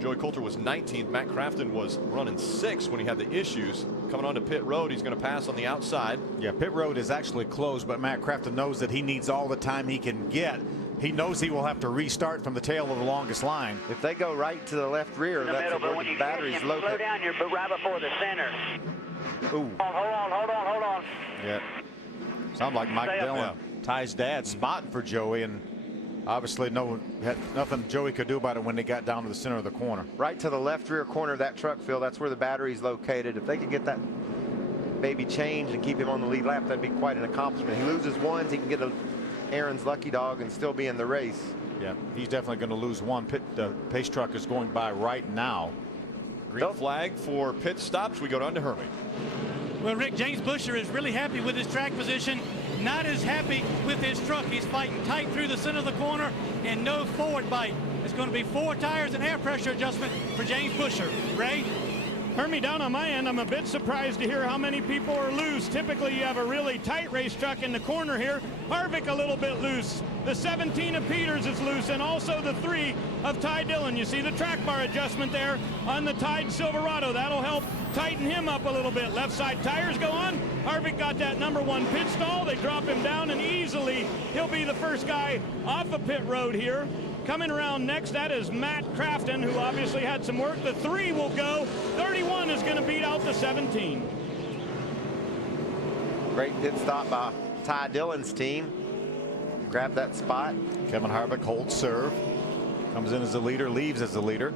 Joey Coulter was 19th. Matt Crafton was running 6th when he had the issues. Coming onto pit road, he's going to pass on the outside. Yeah, pit road is actually closed, but Matt Crafton knows that he needs all the time he can get. He knows he will have to restart from the tail of the longest line. If they go right to the left rear, that's where the battery's located. Slow down, you're right before the center. Ooh. Hold on. Yeah. Sounds like Mike Dillon, Ty's dad, spotting for Joey, and obviously nothing Joey could do about it when they got down to the center of the corner. Right to the left rear corner of that truck, Phil. That's where the battery's located. If they could get that baby changed and keep him on the lead lap, that'd be quite an accomplishment. He loses ones, he can get Aaron's lucky dog and still be in the race. Yeah, he's definitely going to lose one. The pace truck is going by right now. Green flag for pit stops. We go down to Hermie. Well, Rick, James Buescher is really happy with his track position. Not as happy with his truck. He's fighting tight through the center of the corner and no forward bite. It's going to be 4 tires and air pressure adjustment for James Buescher. Ray? Hermie, down on my end, I'm a bit surprised to hear how many people are loose. Typically, you have a really tight race truck in the corner here. Harvick a little bit loose. The 17 of Peters is loose, and also the 3 of Ty Dillon. You see the track bar adjustment there on the Tide Silverado. That'll help tighten him up a little bit. Left side tires go on. Harvick got that #1 pit stall. They drop him down, and easily he'll be the first guy off of pit road here. Coming around next, that is Matt Crafton, who obviously had some work. The 3 will go. 31 is going to beat out the 17. Great pit stop by Ty Dillon's team. Grab that spot. Kevin Harvick holds serve. Comes in as the leader, leaves as the leader.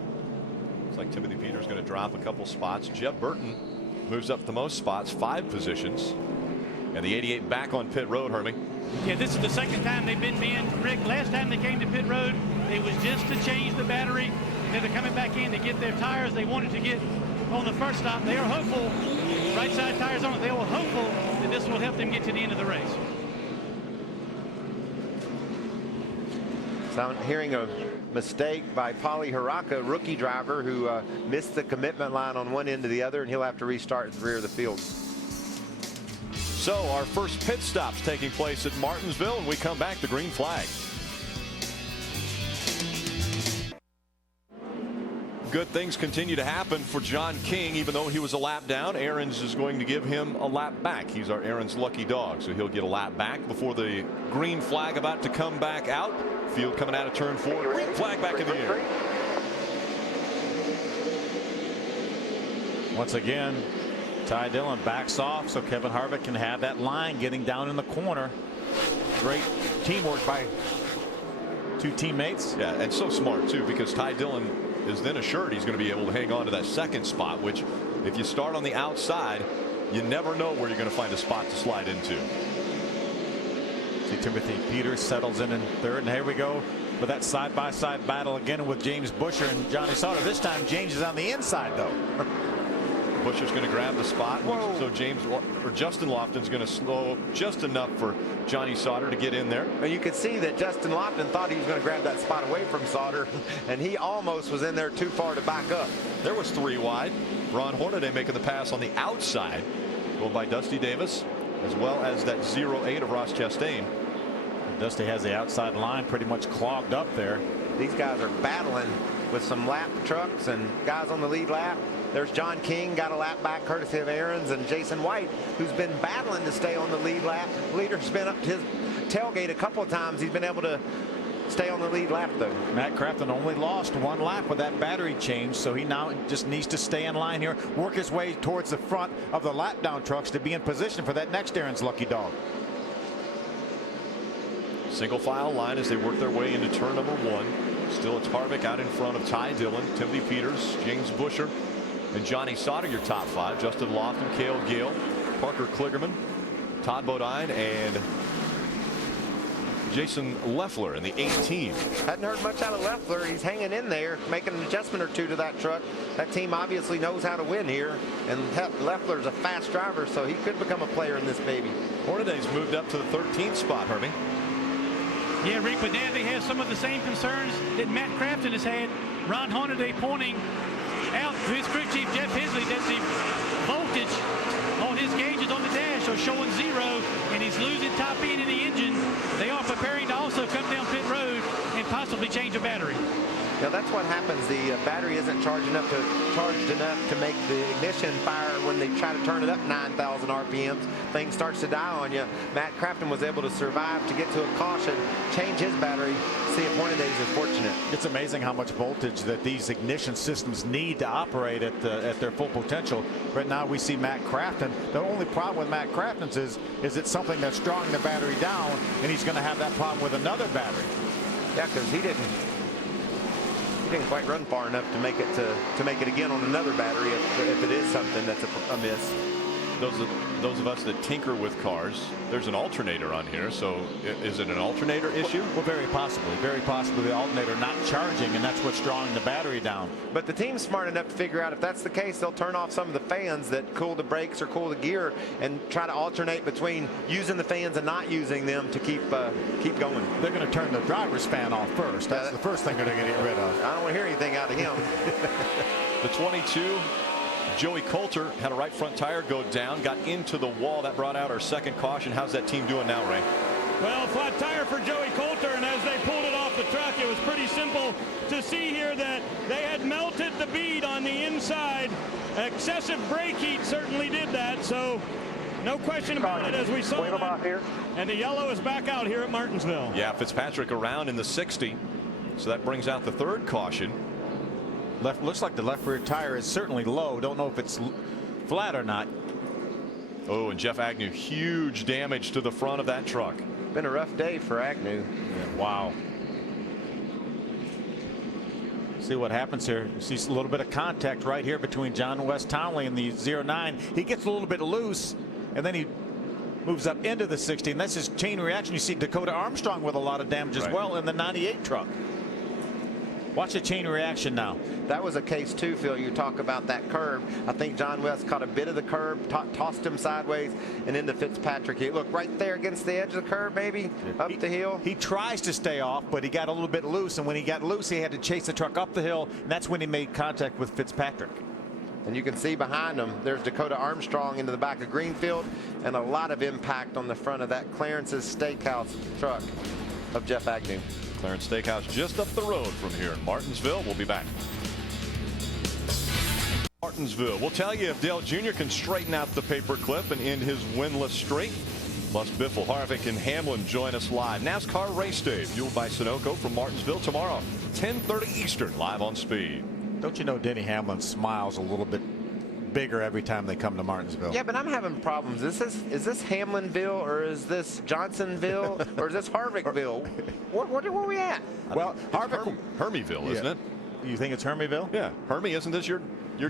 Looks like Timothy Peters going to drop a couple spots. Jeb Burton moves up the most spots, 5 positions. And the 88 back on pit road, Hermie. Yeah, this is the second time they've been being Rick. Last time they came to pit road, it was just to change the battery. Now they're coming back in to get their tires they wanted to get on the first stop. They are hopeful, right side tires on it, they were hopeful that this will help them get to the end of the race. So I'm hearing a mistake by Paulie Haraka, rookie driver, who missed the commitment line on one end to the other, and he'll have to restart at the rear of the field. So our first pit stop's taking place at Martinsville, and we come back to green flag. Good things continue to happen for John King. Even though he was a lap down, Aaron's is going to give him a lap back. He's our Aaron's lucky dog, so he'll get a lap back before the green flag about to come back out. Field coming out of turn 4. Green flag back in the air. Once again, Ty Dillon backs off so Kevin Harvick can have that line getting down in the corner. Great teamwork by 2 teammates. Yeah, and so smart too, because Ty Dillon is then assured he's going to be able to hang on to that second spot, which if you start on the outside, you never know where you're going to find a spot to slide into. See Timothy Peters settles in third, and here we go with that side-by-side battle again with James Busher and Johnny Sauter. This time James is on the inside though. Busher's going to grab the spot. Whoa. So Justin Lofton's going to slow just enough for Johnny Sauter to get in there. And you could see that Justin Lofton thought he was going to grab that spot away from Sauter, and he almost was in there too far to back up. There was 3 wide. Ron Hornaday making the pass on the outside, going by Dusty Davis, as well as that 08 of Ross Chastain. Dusty has the outside line pretty much clogged up there. These guys are battling with some lap trucks and guys on the lead lap. There's John King, got a lap back courtesy of Aaron's, and Jason White, who's been battling to stay on the lead lap. Leader's been up to his tailgate a couple of times. He's been able to stay on the lead lap though. Matt Crafton only lost 1 lap with that battery change, so he now just needs to stay in line here, work his way towards the front of the lap down trucks to be in position for that next Aaron's lucky dog. Single file line as they work their way into turn number 1. Still it's Harvick out in front of Ty Dillon, Timothy Peters, James Busher, and Johnny Sauter, your top 5. Justin Lofton, Cale Gale, Parker Kligerman, Todd Bodine, and Jason Leffler in the 18. Hadn't heard much out of Leffler. He's hanging in there, making an adjustment or 2 to that truck. That team obviously knows how to win here, and Leffler's a fast driver, so he could become a player in this baby. Hornaday's moved up to the 13th spot, Herbie. Yeah, Rick, but now they have some of the same concerns that Matt Crafton has had. Ron Hornaday pointing out to his crew chief, Jeff Hisley, that the voltage on his gauges on the dash are showing 0, and he's losing top end in the engine. They are preparing to also come down pit road and possibly change a battery. Now that's what happens. The battery isn't charged enough to make the ignition fire when they try to turn it up 9,000 RPMs. Thing starts to die on you. Matt Crafton was able to survive to get to a caution, change his battery, see if Hornadays is fortunate. It's amazing how much voltage that these ignition systems need to operate at their full potential. Right now we see Matt Crafton. The only problem with Matt Crafton's is it's something that's drawing the battery down, and he's going to have that problem with another battery. Yeah, because he didn't quite run far enough to make it again on another battery if it is something that's a miss. Those of us that tinker with cars, there's an alternator on here, so is it an alternator issue? Well, very possibly the alternator not charging, and that's what's drawing the battery down. But the team's smart enough to figure out if that's the case, they'll turn off some of the fans that cool the brakes or cool the gear and try to alternate between using the fans and not using them to keep going. They're going to turn the driver's fan off first. That's the first thing they're going to get rid of. I don't want to hear anything out of him. The 22. Joey Coulter had a right front tire go down, got into the wall. That brought out our second caution. How's that team doing now, Ray? Well, flat tire for Joey Coulter, and as they pulled it off the truck, it was pretty simple to see here that they had melted the bead on the inside. Excessive brake heat certainly did that, so no question about it as we saw that. Here. And the yellow is back out here at Martinsville. Yeah, Fitzpatrick around in the 60, so that brings out the third caution. Looks like the left rear tire is certainly low. Don't know if it's flat or not. Oh, and Jeff Agnew, huge damage to the front of that truck. Been a rough day for Agnew. Yeah, wow. See what happens here. You see a little bit of contact right here between John West Townley and the 09. He gets a little bit loose, and then he moves up into the 60, and that's his chain reaction. You see Dakota Armstrong with a lot of damage as well in the 98 truck. Watch the chain reaction now. That was a case too, Phil. You talk about that curve. I think John West caught a bit of the curve, tossed him sideways, and into Fitzpatrick. He looked right there against the edge of the curve, maybe up the hill. He tries to stay off, but he got a little bit loose, and when he got loose, he had to chase the truck up the hill, and that's when he made contact with Fitzpatrick. And you can see behind him, there's Dakota Armstrong into the back of Greenfield, and a lot of impact on the front of that Clarence's Steakhouse truck of Jeff Agnew. Clarence Steakhouse just up the road from here in Martinsville. We'll be back. Martinsville. We'll tell you if Dale Jr. can straighten out the paperclip and end his winless streak. Plus, Biffle, Harvick, and Hamlin join us live. NASCAR Race Day, fueled by Sunoco from Martinsville tomorrow, 10:30 Eastern, live on Speed. Don't you know Denny Hamlin smiles a little bit bigger every time they come to Martinsville? Yeah, but I'm having problems. Is this Hamlinville, or is this Johnsonville, or is this Harvickville? Where are we at? Well, Harvick, Hermyville, isn't it? You think it's Hermyville? Yeah, Hermy, isn't this your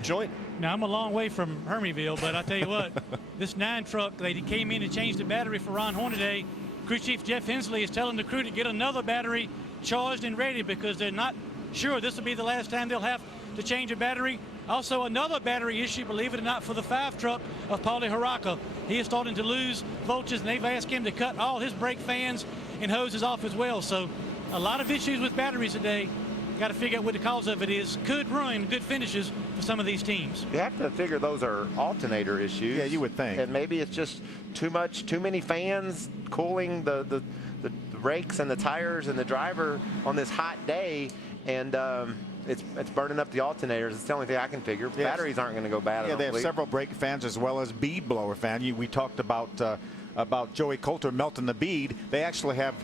joint? Now, I'm a long way from Hermyville, but I tell you what, this 9 truck, they came in and changed the battery for Ron Hornaday. Crew Chief Jeff Hensley is telling the crew to get another battery charged and ready because they're not sure this will be the last time they'll have to change a battery. Also, another battery issue, believe it or not, for the 5 truck of Paulie Haraka. He is starting to lose voltage, and they've asked him to cut all his brake fans and hoses off as well. So a lot of issues with batteries today. Got to figure out what the cause of it is. Could ruin good finishes for some of these teams. You have to figure those are alternator issues. Yeah, you would think. And maybe it's just too many fans cooling the brakes and the tires and the driver on this hot day, and it's burning up the alternators. It's the only thing I can figure. Yes. Batteries aren't going to go bad. Yeah, they have several brake fans as well as bead blower fan. We talked about Joey Coulter melting the bead. They actually have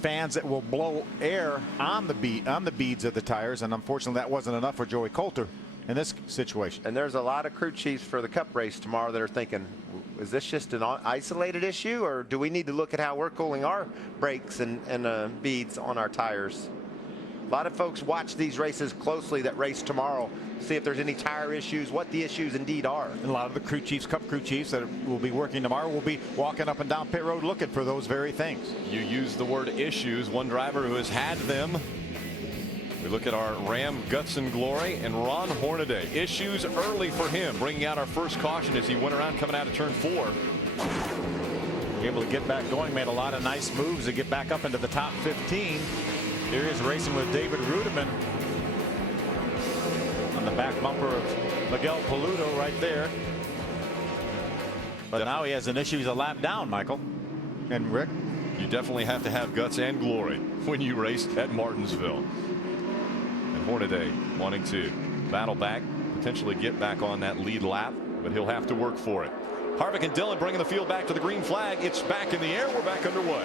fans that will blow air on the beads of the tires, and unfortunately that wasn't enough for Joey Coulter in this situation. And there's a lot of crew chiefs for the Cup race tomorrow that are thinking, is this just an isolated issue, or do we need to look at how we're cooling our brakes and beads on our tires? A lot of folks watch these races closely that race tomorrow, see if there's any tire issues, what the issues indeed are. And a lot of the crew chiefs, Cup crew chiefs that will be working tomorrow will be walking up and down pit road looking for those very things. You use the word issues. One driver who has had them. We look at our Ram Guts and Glory and Ron Hornaday. Issues early for him, bringing out our first caution as he went around coming out of turn 4. Able to get back going, made a lot of nice moves to get back up into the top 15. Here he is racing with David Rudiman on the back bumper of Miguel Paludo right there. But now he has an issue. He's a lap down, Michael and Rick. You definitely have to have guts and glory when you race at Martinsville. And Hornaday wanting to battle back, potentially get back on that lead lap, but he'll have to work for it. Harvick and Dillon bringing the field back to the green flag. It's back in the air. We're back underway.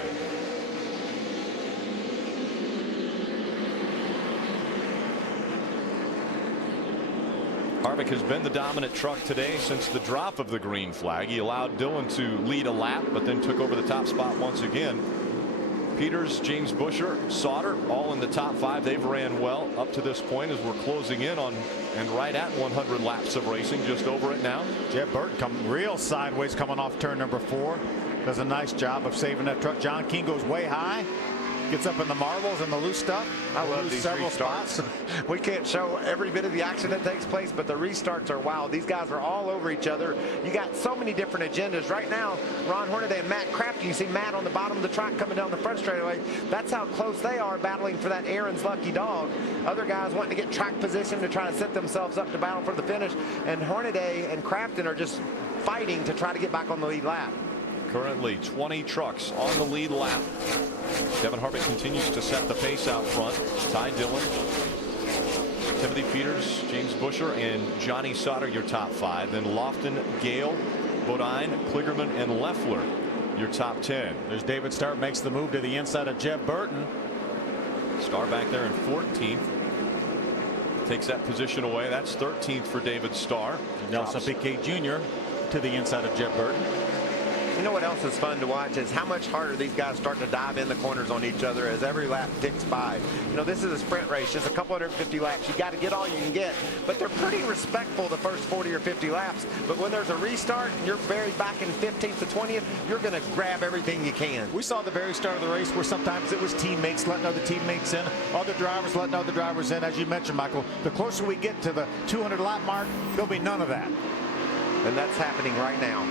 Harvick has been the dominant truck today since the drop of the green flag. He allowed Dillon to lead a lap, but then took over the top spot once again. Peters, James Busher, Sauter, all in the top 5. They've ran well up to this point as we're closing in on and right at 100 laps of racing, just over it now. Jeb Burton come real sideways coming off turn number 4. Does a nice job of saving that truck. John King goes way high. Gets up in the marbles and the loose stuff. I love these restarts. We can't show every bit of the action that takes place, but the restarts are wild. These guys are all over each other. You got so many different agendas. Right now, Ron Hornaday and Matt Crafton, you see Matt on the bottom of the track coming down the front straightaway. That's how close they are battling for that Aaron's lucky dog. Other guys wanting to get track position to try to set themselves up to battle for the finish. And Hornaday and Crafton are just fighting to try to get back on the lead lap. Currently 20 trucks on the lead lap. Kevin Harvick continues to set the pace out front. Ty Dillon, Timothy Peters, James Busher, and Johnny Sauter, your top 5. Then Lofton, Gale, Bodine, Kligerman, and Leffler, your top 10. There's David Starr, makes the move to the inside of Jeb Burton. Starr back there in 14th. Takes that position away. That's 13th for David Starr. Nelson Piquet Jr. to the inside of Jeb Burton. You know what else is fun to watch is how much harder these guys start to dive in the corners on each other as every lap ticks by. You know, this is a sprint race, just a couple 150 laps. You got to get all you can get, but they're pretty respectful the first 40 or 50 laps. But when there's a restart and you're buried back in 15th to 20th, you're going to grab everything you can. We saw the very start of the race where sometimes it was teammates letting other teammates in, other drivers letting other drivers in. As you mentioned, Michael, the closer we get to the 200 lap mark, there'll be none of that. And that's happening right now.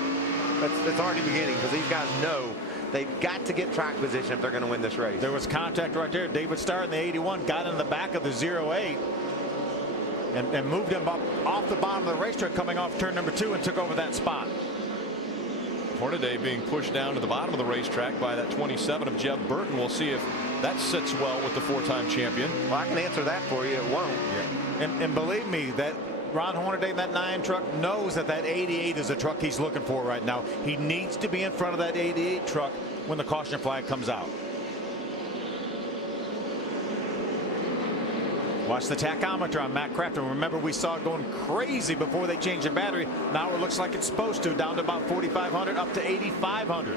It's already beginning because these guys know they've got to get track position if they're going to win this race. There was contact right there. David Starr in the 81 got in the back of the 08 and moved him up off the bottom of the racetrack coming off turn number 2 and took over that spot. Hornaday being pushed down to the bottom of the racetrack by that 27 of Jeb Burton. We'll see if that sits well with the 4-time champion. Well, I can answer that for you. It won't. Yeah. And believe me, that Ron Hornaday in that 9 truck knows that 88 is a truck he's looking for right now. He needs to be in front of that 88 truck when the caution flag comes out. Watch the tachometer on Matt Crafton. Remember, we saw it going crazy before they changed the battery. Now it looks like it's supposed to, down to about 4,500 up to 8,500.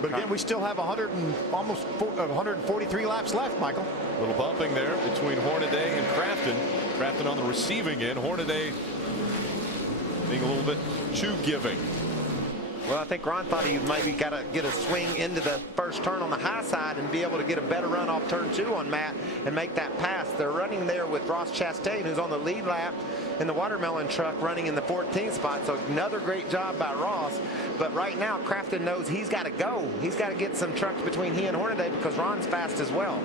But again, we still have almost 143 laps left, Michael. A little bumping there between Hornaday and Crafton. Crafton on the receiving end. Hornaday being a little bit too giving. Well, I think Ron thought he maybe got to get a swing into the first turn on the high side and be able to get a better run off turn 2 on Matt and make that pass. They're running there with Ross Chastain, who's on the lead lap in the watermelon truck, running in the 14th spot. So another great job by Ross. But right now, Crafton knows he's got to go. He's got to get some trucks between he and Hornaday because Ron's fast as well.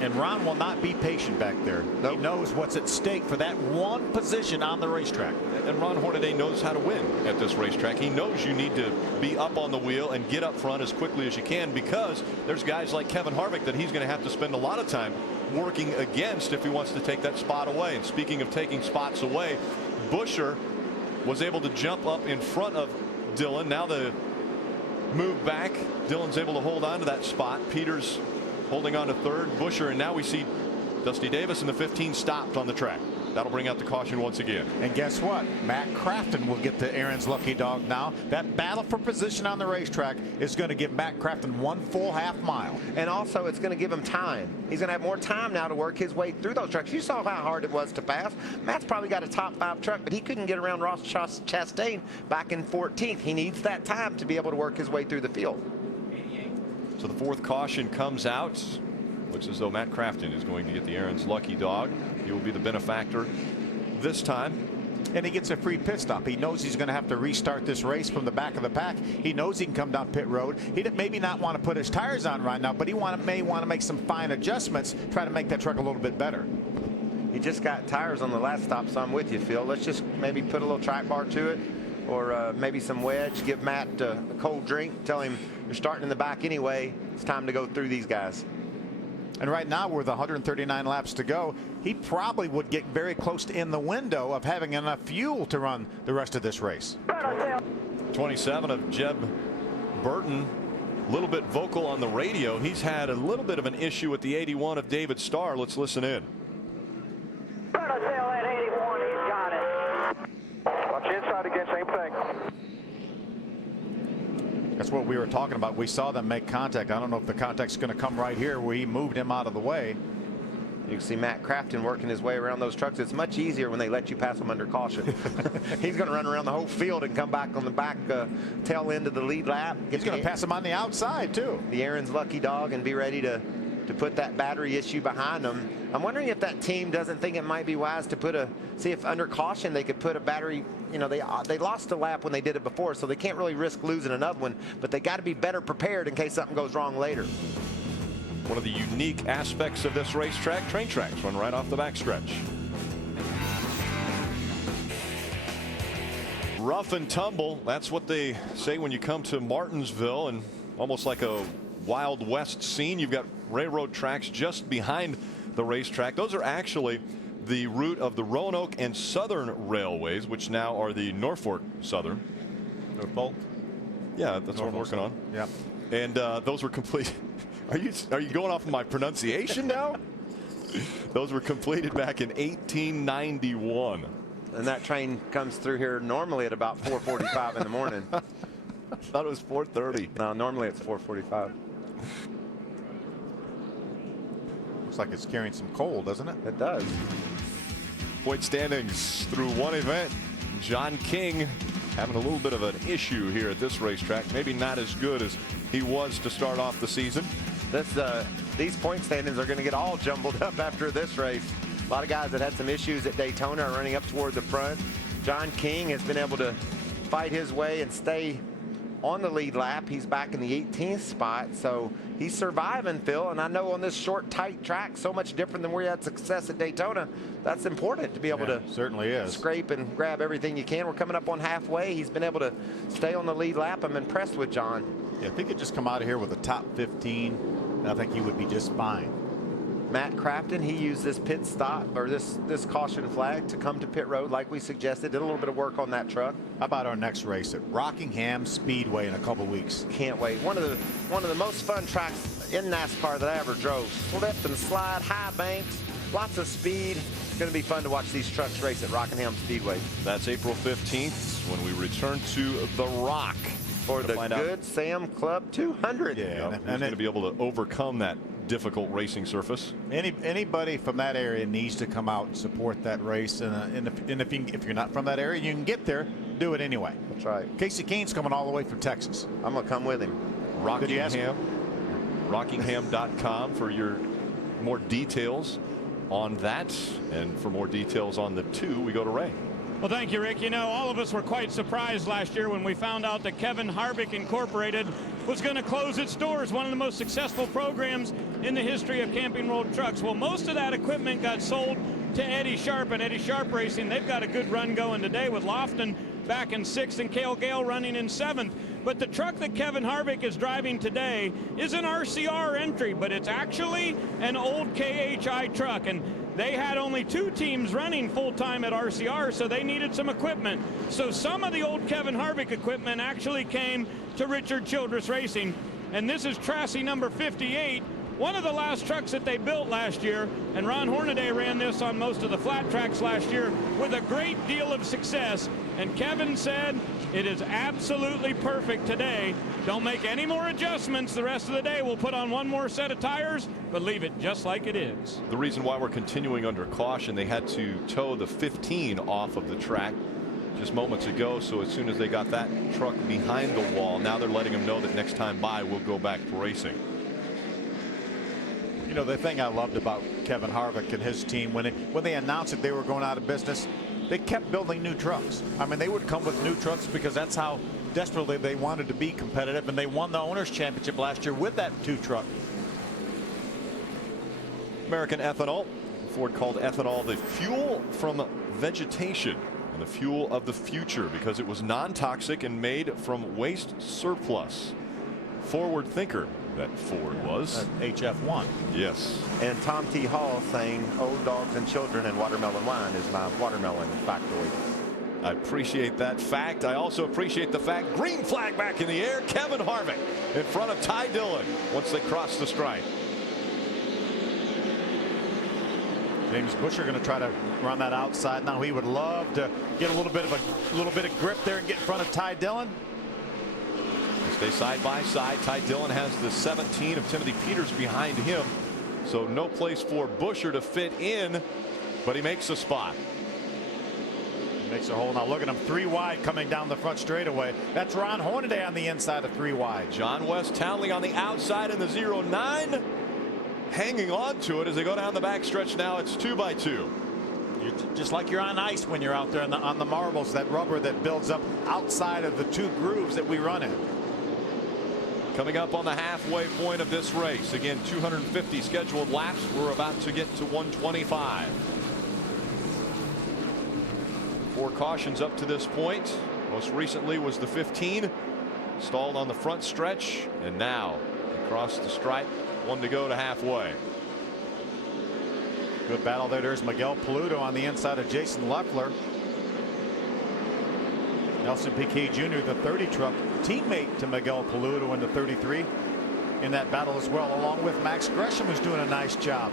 And Ron will not be patient back there. Nope. He knows what's at stake for that one position on the racetrack. And Ron Hornaday knows how to win at this racetrack. He knows you need to be up on the wheel and get up front as quickly as you can, because there's guys like Kevin Harvick that he's going to have to spend a lot of time working against if he wants to take that spot away. And speaking of taking spots away, Buescher was able to jump up in front of Dillon. Now the move back. Dillon's able to hold on to that spot. Peters holding on to third. Buescher, and now we see Dusty Davis in the 15 stopped on the track. That'll bring out the caution once again. And guess what? Matt Crafton will get the Aaron's lucky dog now. That battle for position on the racetrack is going to give Matt Crafton one full half mile. And also it's going to give him time. He's going to have more time now to work his way through those trucks. You saw how hard it was to pass. Matt's probably got a top 5 truck, but he couldn't get around Ross Chastain back in 14th. He needs that time to be able to work his way through the field. So the 4th caution comes out. Looks as though Matt Crafton is going to get the Aaron's lucky dog. He will be the benefactor this time. And he gets a free pit stop. He knows he's going to have to restart this race from the back of the pack. He knows he can come down pit road. He maybe not want to put his tires on right now, but he may want to make some fine adjustments, try to make that truck a little bit better. He just got tires on the last stop, so I'm with you, Phil. Let's just maybe put a little track bar to it, or maybe some wedge. Give Matt a cold drink. Tell him you're starting in the back anyway. It's time to go through these guys. And right now, with 139 laps to go, he probably would get very close to in the window of having enough fuel to run the rest of this race. 27 of Jeb Burton, a little bit vocal on the radio. He's had a little bit of an issue with the 81 of David Starr. Let's listen in. That 81, he's got it. Watch inside again, same thing. That's what we were talking about. We saw them make contact. I don't know if the contact's going to come right here where he moved him out of the way. You can see Matt Crafton working his way around those trucks. It's much easier when they let you pass them under caution. He's going to run around the whole field and come back on the back tail end of the lead lap. He's going to pass him on the outside, too. The Aaron's lucky dog and be ready to put that battery issue behind them. I'm wondering if that team doesn't think it might be wise to see if under caution they could put a battery. You know, they lost a lap when they did it before, so they can't really risk losing another one, but they got to be better prepared in case something goes wrong later. One of the unique aspects of this racetrack, train tracks run right off the backstretch. Rough and tumble, that's what they say when you come to Martinsville, and almost like a Wild West scene. You've got railroad tracks just behind the racetrack. Those are actually the route of the Roanoke and Southern Railways, which now are the Norfolk Southern. Norfolk? Yeah, that's what I'm working on. Yeah. And those were complete. Are you going off of my pronunciation now? Those were completed back in 1891. And that train comes through here normally at about 4:45 in the morning. thought it was 4:30. No, normally it's 4:45. Looks like it's carrying some coal, doesn't it? It does. Point standings through one event. John King having a little bit of an issue here at this racetrack. Maybe not as good as he was to start off the season. These point standings are going to get all jumbled up after this race. A lot of guys that had some issues at Daytona are running up toward the front. John King has been able to fight his way and stay on the lead lap. He's back in the 18th spot, so he's surviving, Phil. And I know on this short, tight track, so much different than where you had success at Daytona, that's important to be able to certainly is. Scrape and grab everything you can. We're coming up on halfway. He's been able to stay on the lead lap. I'm impressed with John. Yeah, if he could just come out of here with a top 15, I think he would be just fine. Matt Crafton, he used this pit stop or this caution flag to come to pit road like we suggested. Did a little bit of work on that truck. How about our next race at Rockingham Speedway in a couple weeks? Can't wait. One of the most fun tracks in NASCAR that I ever drove. Slip and slide, high banks, lots of speed. It's going to be fun to watch these trucks race at Rockingham Speedway. That's April 15th when we return to The Rock for the Good Sam Club 200. Yeah, and going to be able to overcome that difficult racing surface. Anybody from that area needs to come out and support that race. And if you're not from that area, you can get there, do it anyway. That's right. Casey Kane's coming all the way from Texas. I'm going to come with him. Rockingham.com for your more details on that. And for more details on the 2, we go to Ray. Well, thank you, Rick. You know, all of us were quite surprised last year when we found out that Kevin Harvick Incorporated was going to close its doors, one of the most successful programs in the history of Camping World Trucks. Well, most of that equipment got sold to Eddie Sharp and Eddie Sharp Racing. They've got a good run going today with Lofton back in 6th and Cale Gale running in 7th. But the truck that Kevin Harvick is driving today is an RCR entry, but it's actually an old KHI truck. And they had only 2 teams running full-time at RCR, so they needed some equipment. So some of the old Kevin Harvick equipment actually came to Richard Childress Racing. And this is chassis number 58, one of the last trucks that they built last year. And Ron Hornaday ran this on most of the flat tracks last year with a great deal of success. And Kevin said it is absolutely perfect today. Don't make any more adjustments the rest of the day. We'll put on one more set of tires, but leave it just like it is. The reason why we're continuing under caution, they had to tow the 15 off of the track just moments ago. So as soon as they got that truck behind the wall, now they're letting them know that next time by we'll go back to racing. You know, the thing I loved about Kevin Harvick and his team, when they announced that they were going out of business, they kept building new trucks. I mean, they would come with new trucks because that's how desperately they wanted to be competitive, and they won the Owners' Championship last year with that 2 truck. American Ethanol. Ford called ethanol the fuel from vegetation and the fuel of the future because it was non-toxic and made from waste surplus. Forward thinker that Ford was. HF1. Yes. And Tom T. Hall saying old dogs and children and watermelon wine is my watermelon factoid. I appreciate that fact. I also appreciate the fact green flag back in the air. Kevin Harvick in front of Ty Dillon once they cross the stripe. James Busher going to try to run that outside. Now he would love to get a little bit of grip there and get in front of Ty Dillon. They stay side by side. Ty Dillon has the 17 of Timothy Peters behind him, so no place for Busher to fit in, but he makes a spot. He makes a hole. Now look at him, 3 wide coming down the front straightaway. That's Ron Hornaday on the inside of 3 wide. John West Townley on the outside in the 09, hanging on to it as they go down the backstretch. Now it's 2 by 2. You're just like you're on ice when you're out there on the marbles, that rubber that builds up outside of the 2 grooves that we run in. Coming up on the halfway point of this race. Again, 250 scheduled laps. We're about to get to 125. 4 cautions up to this point. Most recently was the 15. Stalled on the front stretch. And now across the stripe. 1 to go to halfway. Good battle there. There's Miguel Paludo on the inside of Jason Leffler. Nelson Piquet Jr., the 30 truck, teammate to Miguel Paludo in the 33 in that battle as well, along with Max Gresham, who's doing a nice job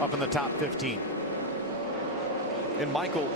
up in the top 15. And Michael,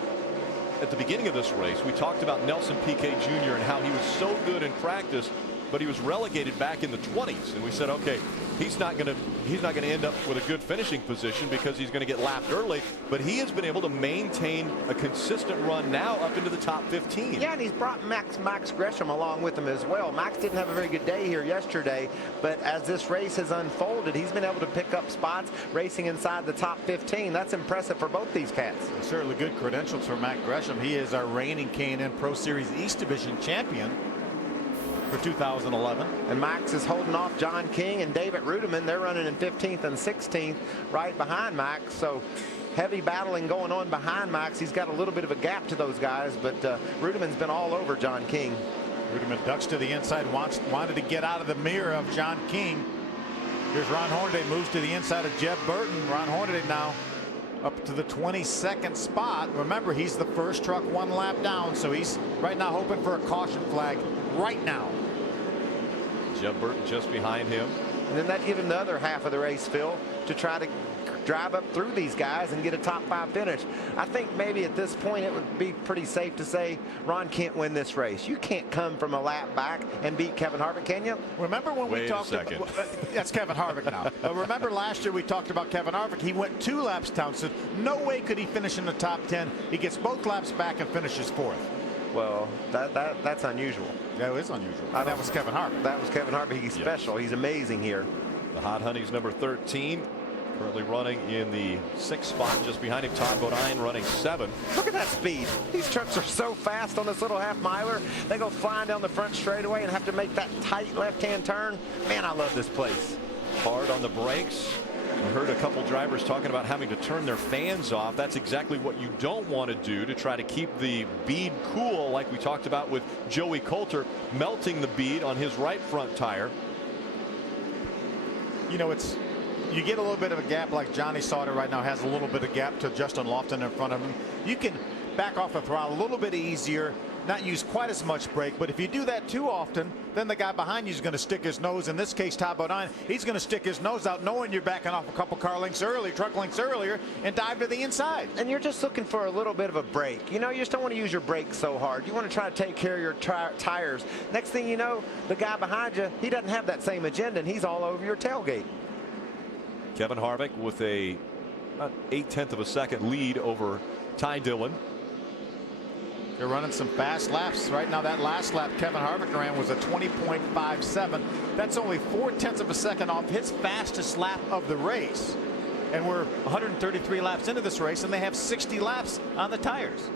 at the beginning of this race, we talked about Nelson Piquet Jr. and how he was so good in practice, but he was relegated back in the 20s, and we said, okay, he's not going to end up with a good finishing position because he's going to get lapped early, but he has been able to maintain a consistent run now up into the top 15. Yeah, and he's brought Max Gresham along with him as well. Max didn't have a very good day here yesterday, but as this race has unfolded, he's been able to pick up spots racing inside the top 15. That's impressive for both these cats. Certainly good credentials for Max Gresham. He is our reigning K&N Pro Series East Division champion for 2011. And Max is holding off John King and David Rudiman. They're running in 15th and 16th right behind Max. So heavy battling going on behind Max. He's got a little bit of a gap to those guys, but Rudiman's been all over John King. Rudiman ducks to the inside, wanted to get out of the mirror of John King. Here's Ron Hornaday, moves to the inside of Jeb Burton. Ron Hornaday now up to the 22nd spot. Remember, he's the first truck one lap down, so he's right now hoping for a caution flag right now. Jeb Burton just behind him. And then that gives him the other half of the race, Phil, to try to drive up through these guys and get a top 5 finish. I think maybe at this point it would be pretty safe to say Ron can't win this race. You can't come from a lap back and beat Kevin Harvick, can you? Remember when we talked about that's Kevin Harvick now. Remember last year we talked about Kevin Harvick. He went 2 laps down, so no way could he finish in the top 10. He gets both laps back and finishes 4th. Well, that's unusual. That is unusual. That was Kevin Harvick. That was Kevin Harvick. He's special. He's amazing here. The Hot Honey's number 13. Currently running in the 6th spot. Just behind him, Todd Bodine running 7. Look at that speed. These trucks are so fast on this little half-miler. They go flying down the front straightaway and have to make that tight left-hand turn. Man, I love this place. Hard on the brakes. We heard a couple drivers talking about having to turn their fans off. That's exactly what you don't want to do to try to keep the bead cool, like we talked about with Joey Coulter melting the bead on his right front tire. You know, you get a little bit of a gap, like Johnny Sauter right now has a little bit of gap to Justin Lofton in front of him. You can back off the throttle a little bit easier, not use quite as much brake, but if you do that too often, then the guy behind you is going to stick his nose. In this case, Todd Bodine, he's going to stick his nose out knowing you're backing off a couple truck lengths earlier and dive to the inside. And you're just looking for a little bit of a break. You know, you just don't want to use your brakes so hard. You want to try to take care of your tires. Next thing you know, the guy behind you, he doesn't have that same agenda, and he's all over your tailgate. Kevin Harvick with a 0.8 of a second lead over Ty Dillon. They're running some fast laps right now. That last lap Kevin Harvick ran was a 20.57. That's only 0.4 of a second off his fastest lap of the race. And we're 133 laps into this race, and they have 60 laps on the tires.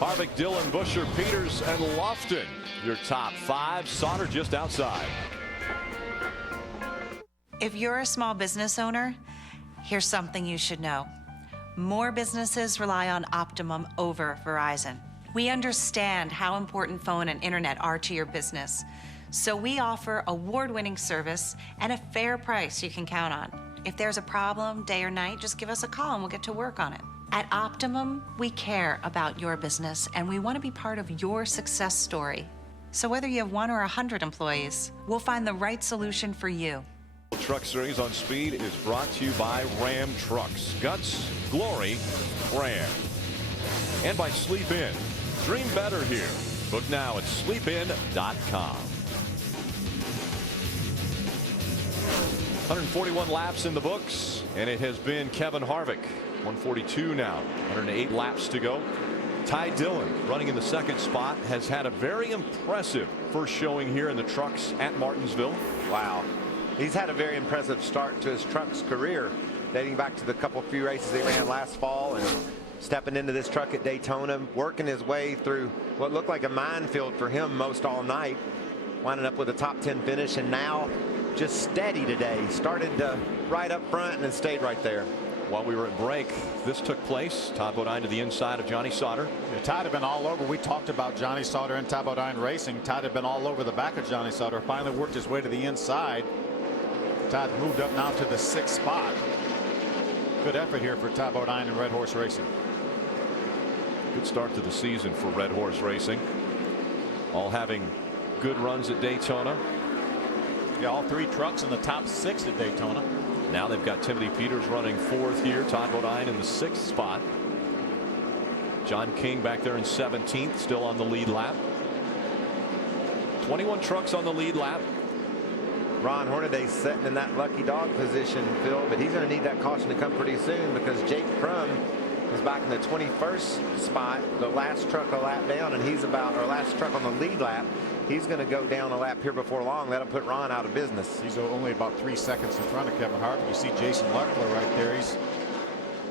Harvick, Dillon, Buscher, Peters, and Lofton. Your top 5. Sauter just outside. If you're a small business owner, here's something you should know. More businesses rely on Optimum over Verizon. We understand how important phone and internet are to your business, so we offer award-winning service and a fair price you can count on. If there's a problem, day or night, just give us a call and we'll get to work on it. At Optimum, we care about your business and we want to be part of your success story. So whether you have 1 or 100 employees, we'll find the right solution for you. Truck Series on Speed is brought to you by Ram Trucks. Guts, glory, Ram. And by Sleep In. Dream better here. Book now at sleepin.com. 141 laps in the books, and it has been Kevin Harvick. 142 now. 108 laps to go. Ty Dillon, running in the 2nd spot, has had a very impressive first showing here in the trucks at Martinsville. Wow. He's had a very impressive start to his truck's career, dating back to the few races they ran last fall and stepping into this truck at Daytona, working his way through what looked like a minefield for him most all night, winding up with a top 10 finish, and now just steady today. Started right up front and then stayed right there. While we were at break, this took place. Todd Bodine to the inside of Johnny Sauter. Yeah, Todd had been all over. We talked about Johnny Sauter and Todd Bodine racing. Todd had been all over the back of Johnny Sauter. Finally worked his way to the inside. Todd moved up now to the 6th spot. Good effort here for Todd Bodine and Red Horse Racing. Good start to the season for Red Horse Racing. All having good runs at Daytona. Yeah, all 3 trucks in the top 6 at Daytona. Now they've got Timothy Peters running 4th here. Todd Bodine in the 6th spot. John King back there in 17th, still on the lead lap. 21 trucks on the lead lap. Ron Hornaday's sitting in that lucky dog position, Phil, but he's going to need that caution to come pretty soon because Jake Crum is back in the 21st spot, the last truck a lap down, and he's about, or last truck on the lead lap. He's going to go down a lap here before long. That'll put Ron out of business. He's only about 3 seconds in front of Kevin Harvick. You see Jason Leffler right there. He's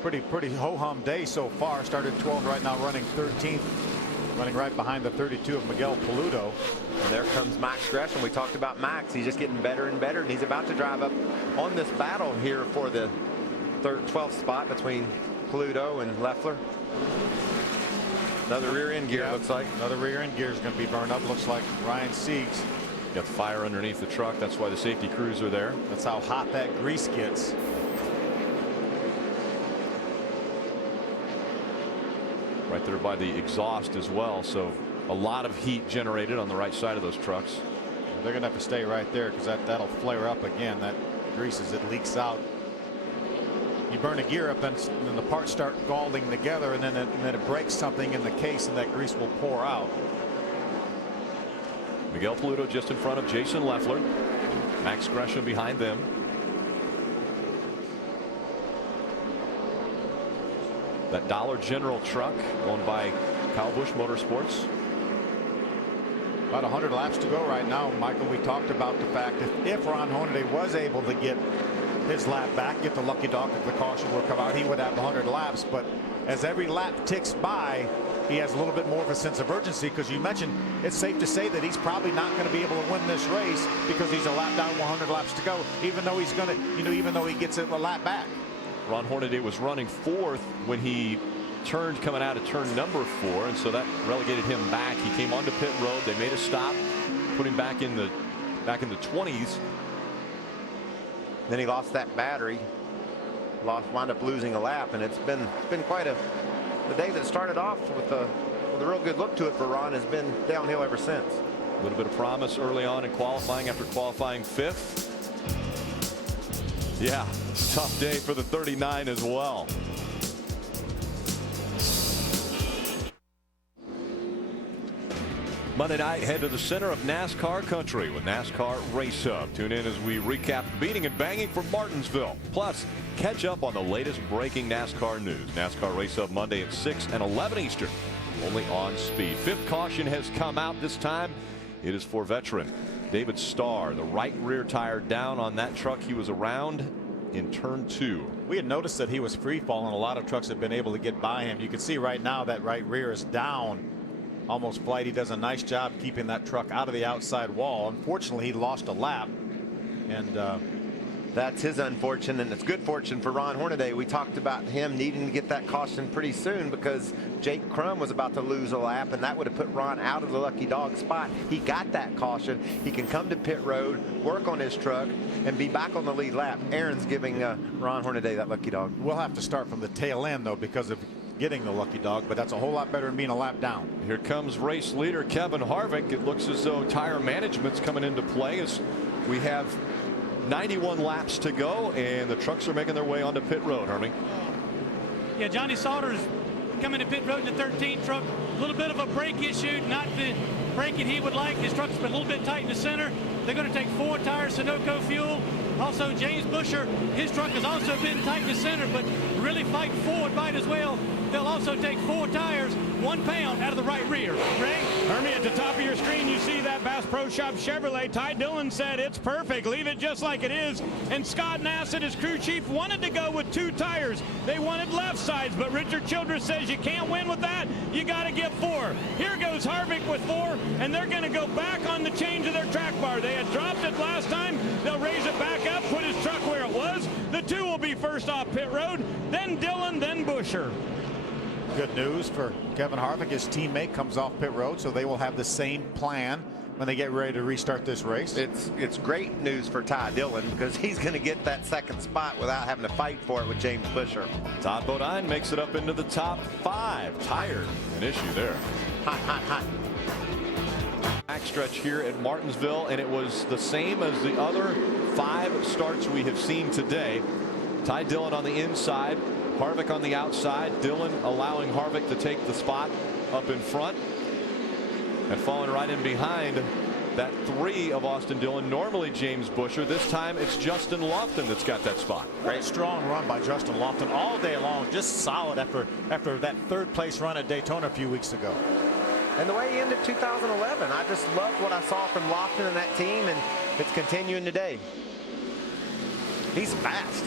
pretty ho-hum day so far. Started 12th, right now running 13th, running right behind the 32 of Miguel Paludo. And there comes Max Gresham. We talked about Max. He's just getting better and better, and he's about to drive up on this battle here for the 12th spot between Paludo and Leffler. Another rear end gear, looks like. Another rear end gear is going to be burned up. Looks like Ryan Siegs. Got the fire underneath the truck. That's why the safety crews are there. That's how hot that grease gets. Right there by the exhaust as well. So a lot of heat generated on the right side of those trucks. They're going to have to stay right there because that'll flare up again. That grease, as it leaks out. You burn a gear up and then the parts start galding together, and then it breaks something in the case, and that grease will pour out. Miguel Paludo just in front of Jason Leffler. Max Gresham behind them. That Dollar General truck owned by Kyle Busch Motorsports. About 100 laps to go right now, Michael. We talked about the fact that if Ron Hornaday was able to get his lap back, get the lucky dog, if the caution will come out, he would have 100 laps. But as every lap ticks by, he has a little bit more of a sense of urgency, because you mentioned it's safe to say that he's probably not going to be able to win this race because he's a lap down, 100 laps to go, even though he's going to, even though he gets a lap back. Ron Hornaday was running 4th when he turned coming out of turn number 4, and so that relegated him back. He came onto pit road. They made a stop, put him back in the 20s. Then he lost that battery, wound up losing a lap, and it's been quite the day that started off with a real good look to it for Ron has been downhill ever since. A little bit of promise early on in qualifying after qualifying 5th. Yeah, tough day for the 39 as well. Monday night, head to the center of NASCAR country with NASCAR Race Hub. Tune in as we recap the beating and banging from Martinsville. Plus, catch up on the latest breaking NASCAR news. NASCAR Race Hub Monday at 6 and 11 Eastern, only on Speed. 5th caution has come out this time. It is for veteran David Starr. The right rear tire down on that truck. He was around in turn 2. We had noticed that he was free falling. A lot of trucks have been able to get by him. You can see right now that right rear is down. Almost flight. He does a nice job keeping that truck out of the outside wall. Unfortunately, he lost a lap, and that's his unfortunate, and it's good fortune for Ron Hornaday. We talked about him needing to get that caution pretty soon because Jake Crum was about to lose a lap, and that would have put Ron out of the lucky dog spot. He got that caution. He can come to pit road, work on his truck, and be back on the lead lap. Aaron's giving Ron Hornaday that lucky dog. We'll have to start from the tail end, though, because of getting the lucky dog, but that's a whole lot better than being a lap down. Here comes race leader Kevin Harvick. It looks as though tire management's coming into play as we have 91 laps to go, and the trucks are making their way onto pit road. Hermie. Yeah, Johnny Sauter's coming to pit road in the 13th truck. A little bit of a brake issue, not the braking he would like. His truck's been a little bit tight in the center. They're going to take 4 tires, Sunoco fuel. Also, James Busher, his truck has also been tight in the center, but really fighting forward right as well. They'll also take 4 tires, 1 pound out of the right rear. Ray? Hermie, at the top of your screen, you see that Bass Pro Shop Chevrolet. Ty Dillon said it's perfect. Leave it just like it is. And Scott Nassett, his crew chief, wanted to go with 2 tires. They wanted left sides, but Richard Childress says you can't win with that. You got to get 4. Here goes Harvick with 4, and they're going to go back on the change of their track bar. They had dropped it last time. They'll raise it back up, put his truck where it was. The 2 will be first off pit road, then Dillon, then Busher. Good news for Kevin Harvick. His teammate comes off pit road, so they will have the same plan when they get ready to restart this race. It's great news for Ty Dillon because he's going to get that 2nd spot without having to fight for it with James Busher. Todd Bodine makes it up into the top 5. Tired, an issue there. Hot, hot, hot. backstretch here at Martinsville, and it was the same as the other 5 starts we have seen today. Ty Dillon on the inside, Harvick on the outside. Dillon allowing Harvick to take the spot up in front, and falling right in behind that 3 of Austin Dillon. Normally James Buescher. This time it's Justin Lofton that's got that spot. Great strong run by Justin Lofton all day long. Just solid after that 3rd place run at Daytona a few weeks ago. And the way he ended 2011, I just loved what I saw from Lofton and that team, and it's continuing today. He's fast.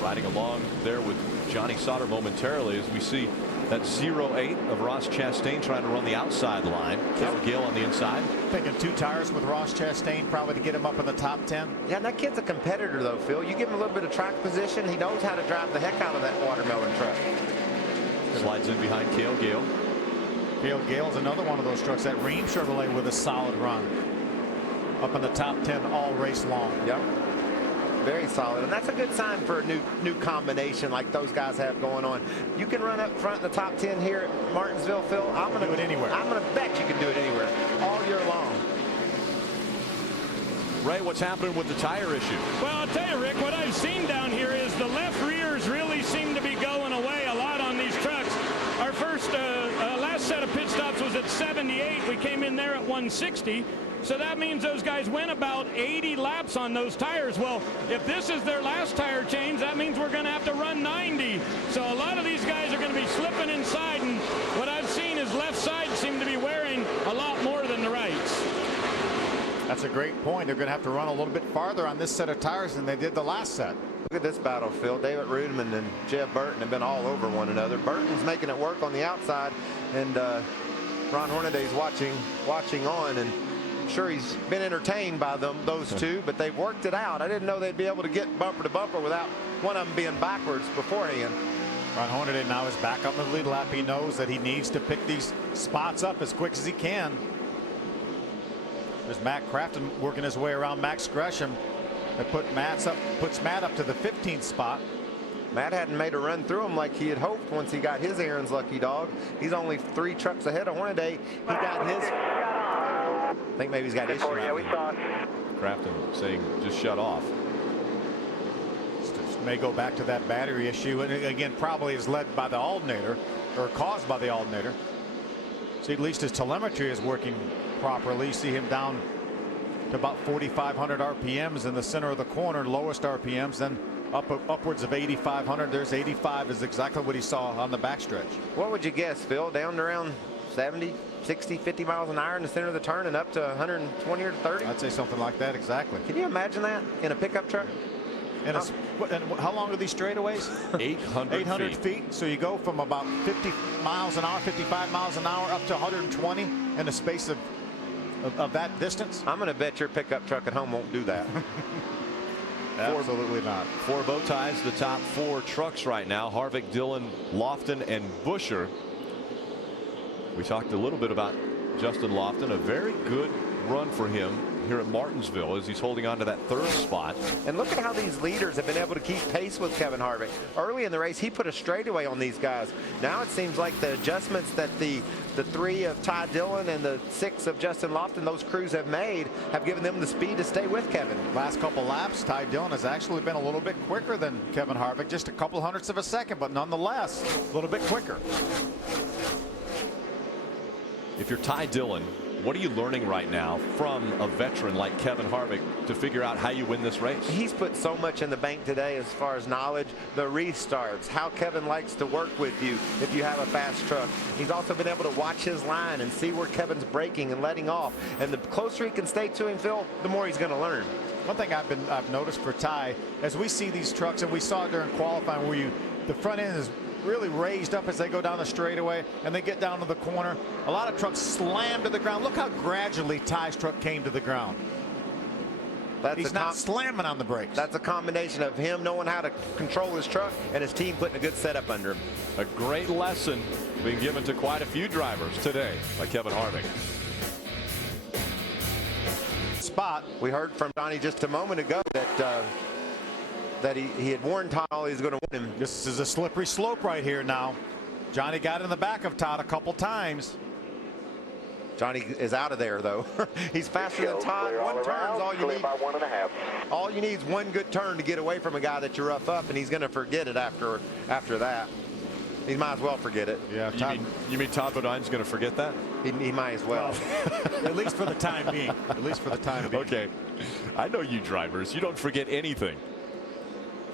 Riding along there with Johnny Sauter momentarily as we see that 0-8 of Ross Chastain trying to run the outside line. Cale Gill on the inside. Thinking 2 tires with Ross Chastain probably to get him up in the top 10. Yeah, and that kid's a competitor though, Phil. You give him a little bit of track position, he knows how to drive the heck out of that watermelon truck. Slides in behind Cale Gill. Cale Gill's another one of those trucks, that Ream Chevrolet with a solid run. Up in the top 10 all race long. Yep. Very solid, and that's a good sign for a new combination like those guys have going on. You can run up front in the top 10 here at Martinsville, Phil. I'm gonna do it anywhere. I'm gonna bet you can do it anywhere all year long. Ray, what's happening with the tire issue? Well, I'll tell you, Rick, what I've seen down here is the left rears really seem to be going away a lot on these trucks. Our first last set of pit stops was at 78. We came in there at 160. So that means those guys went about 80 laps on those tires. Well, if this is their last tire change, that means we're going to have to run 90. So a lot of these guys are going to be slipping inside, and what I've seen is left side seem to be wearing a lot more than the rights. That's a great point. They're going to have to run a little bit farther on this set of tires than they did the last set. Look at this battle, Phil. David Rudeman and Jeb Burton have been all over one another. Burton's making it work on the outside, and Ron Hornaday's watching on, and I'm sure he's been entertained by those two, but they've worked it out. I didn't know they'd be able to get bumper to bumper without one of them being backwards beforehand. Ron Hornaday now is back up in the lead lap. He knows that he needs to pick these spots up as quick as he can. There's Matt Crafton working his way around Max Gresham. That puts Matt up to the 15th spot. Matt hadn't made a run through him like he had hoped once he got his Aaron's lucky dog. He's only 3 trucks ahead of Hornaday. He got his. I think maybe he's got issues. Yeah, we saw it. Crafton saying just shut off. This may go back to that battery issue, and again probably is led by the alternator or caused by the alternator. See, at least his telemetry is working properly. See him down to about 4,500 RPMs in the center of the corner, lowest RPMs, then upwards of 8,500. There's 85 is exactly what he saw on the backstretch. What would you guess, Phil? Down to around 70, 60, 50 miles an hour in the center of the turn and up to 120 or 30? I'd say something like that, exactly. Can you imagine that in a pickup truck? And how long are these straightaways? 800 feet. So you go from about 50 miles an hour, 55 miles an hour, up to 120 in a space of that distance. I'm going to bet your pickup truck at home won't do that. Absolutely not. 4 bow ties, the top 4 trucks right now. Harvick, Dillon, Lofton, and Buescher. We talked a little bit about Justin Lofton. A very good run for him here at Martinsville as he's holding on to that 3rd spot. And look at how these leaders have been able to keep pace with Kevin Harvick. Early in the race, he put a straightaway on these guys. Now it seems like the adjustments that the 3 of Ty Dillon and the 6 of Justin Lofton, those crews have made, have given them the speed to stay with Kevin. Last couple laps, Ty Dillon has actually been a little bit quicker than Kevin Harvick, just a couple hundredths of a second, but nonetheless, a little bit quicker. If you're Ty Dillon, what are you learning right now from a veteran like Kevin Harvick to figure out how you win this race? He's put so much in the bank today as far as knowledge, the restarts, how Kevin likes to work with you if you have a fast truck. He's also been able to watch his line and see where Kevin's braking and letting off. And the closer he can stay to him, Phil, the more he's going to learn. One thing I've noticed for Ty, as we see these trucks, and we saw it during qualifying, where the front end is really raised up as they go down the straightaway and they get down to the corner. A lot of trucks slam to the ground. Look how gradually Ty's truck came to the ground. He's not slamming on the brakes. That's a combination of him knowing how to control his truck and his team putting a good setup under him. A great lesson being given to quite a few drivers today by Kevin Harvick. Spot. We heard from Johnny just a moment ago that he had warned Todd he was going to win him. This is a slippery slope right here now. Johnny got in the back of Todd a couple times. Johnny is out of there, though. He's faster than Todd. One turn's all you need. By 1.5. All you need is one good turn to get away from a guy that you rough up, and he's going to forget it after that. He might as well forget it. Yeah. You mean Todd Bodine's going to forget that? He might as well. At least for the time being. At least for the time being. Okay. I know you drivers. You don't forget anything.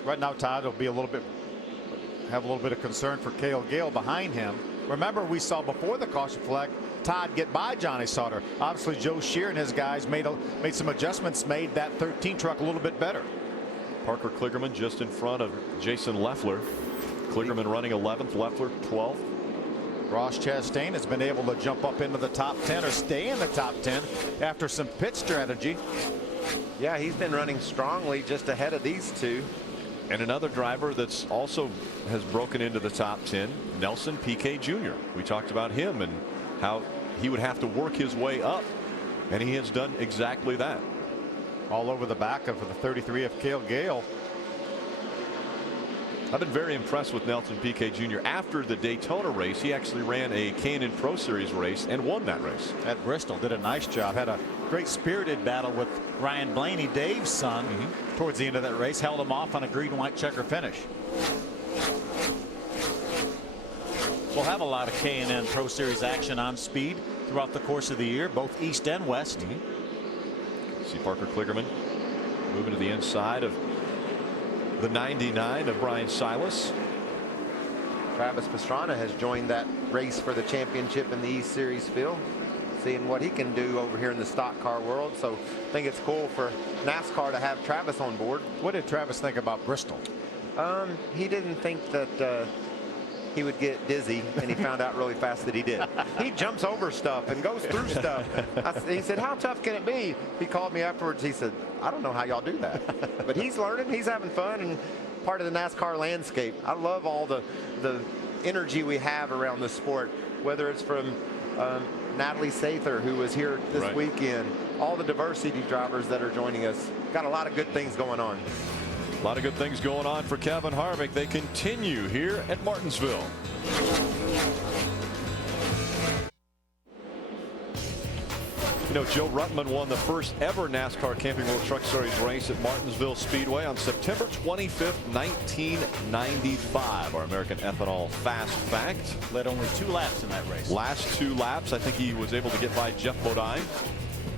Right now, Todd will be have a little bit of concern for Cale Gale behind him. Remember, we saw before the caution flag Todd get by Johnny Sauter. Obviously, Joe Shear and his guys made some adjustments, made that 13 truck a little bit better. Parker Kligerman just in front of Jason Leffler. Kligerman running 11th, Leffler 12th. Ross Chastain has been able to jump up into the top 10 or stay in the top 10 after some pit strategy. Yeah, he's been running strongly just ahead of these two. And another driver that's also has broken into the top 10, Nelson Piquet Jr. We talked about him and how he would have to work his way up, and he has done exactly that. All over the back of the 33 of Cale Gale. I've been very impressed with Nelson Piquet Jr. After the Daytona race, he actually ran a K&N Pro Series race and won that race. At Bristol, did a nice job. Had a great spirited battle with Ryan Blaney, Dave's son, towards the end of that race. Held him off on a green-white checker finish. We'll have a lot of K&N Pro Series action on speed throughout the course of the year, both east and west. See Parker Kligerman moving to the inside of the 99 of Brian Silas. Travis Pastrana has joined that race for the championship in the East Series field, seeing what he can do over here in the stock car world. So I think it's cool for NASCAR to have Travis on board. What did Travis think about Bristol? He didn't think that he would get dizzy, and he found out really fast that he did. He jumps over stuff and goes through stuff. He said, how tough can it be? He called me afterwards. He said, I don't know how y'all do that. But he's learning. He's having fun and part of the NASCAR landscape. I love all the energy we have around the sport, whether it's from Natalie Sather, who was here this weekend, all the diversity drivers that are joining us. Got a lot of good things going on. A lot of good things going on for Kevin Harvick. They continue here at Martinsville. You know, Joe Ruttman won the first ever NASCAR Camping World Truck Series race at Martinsville Speedway on September 25th, 1995. Our American Ethanol Fast Fact. Led only 2 laps in that race. Last 2 laps, I think he was able to get by Jeff Bodine.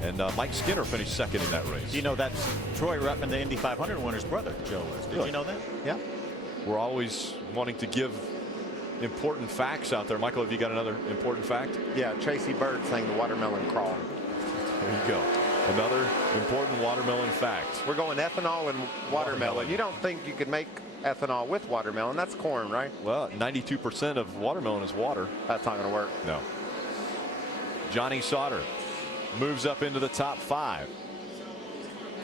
And Mike Skinner finished second in that race. You know, that's Troy Ruttman, the Indy 500 winner's brother, Joe is. Did you know that? Yeah. We're always wanting to give important facts out there. Michael, have you got another important fact? Yeah, Tracy Bird sang the watermelon crawl. There you go. Another important watermelon fact. We're going ethanol and watermelon. You don't think you could make ethanol with watermelon? That's corn, right? Well, 92% of watermelon is water. That's not going to work. No. Johnny Sauter moves up into the top 5.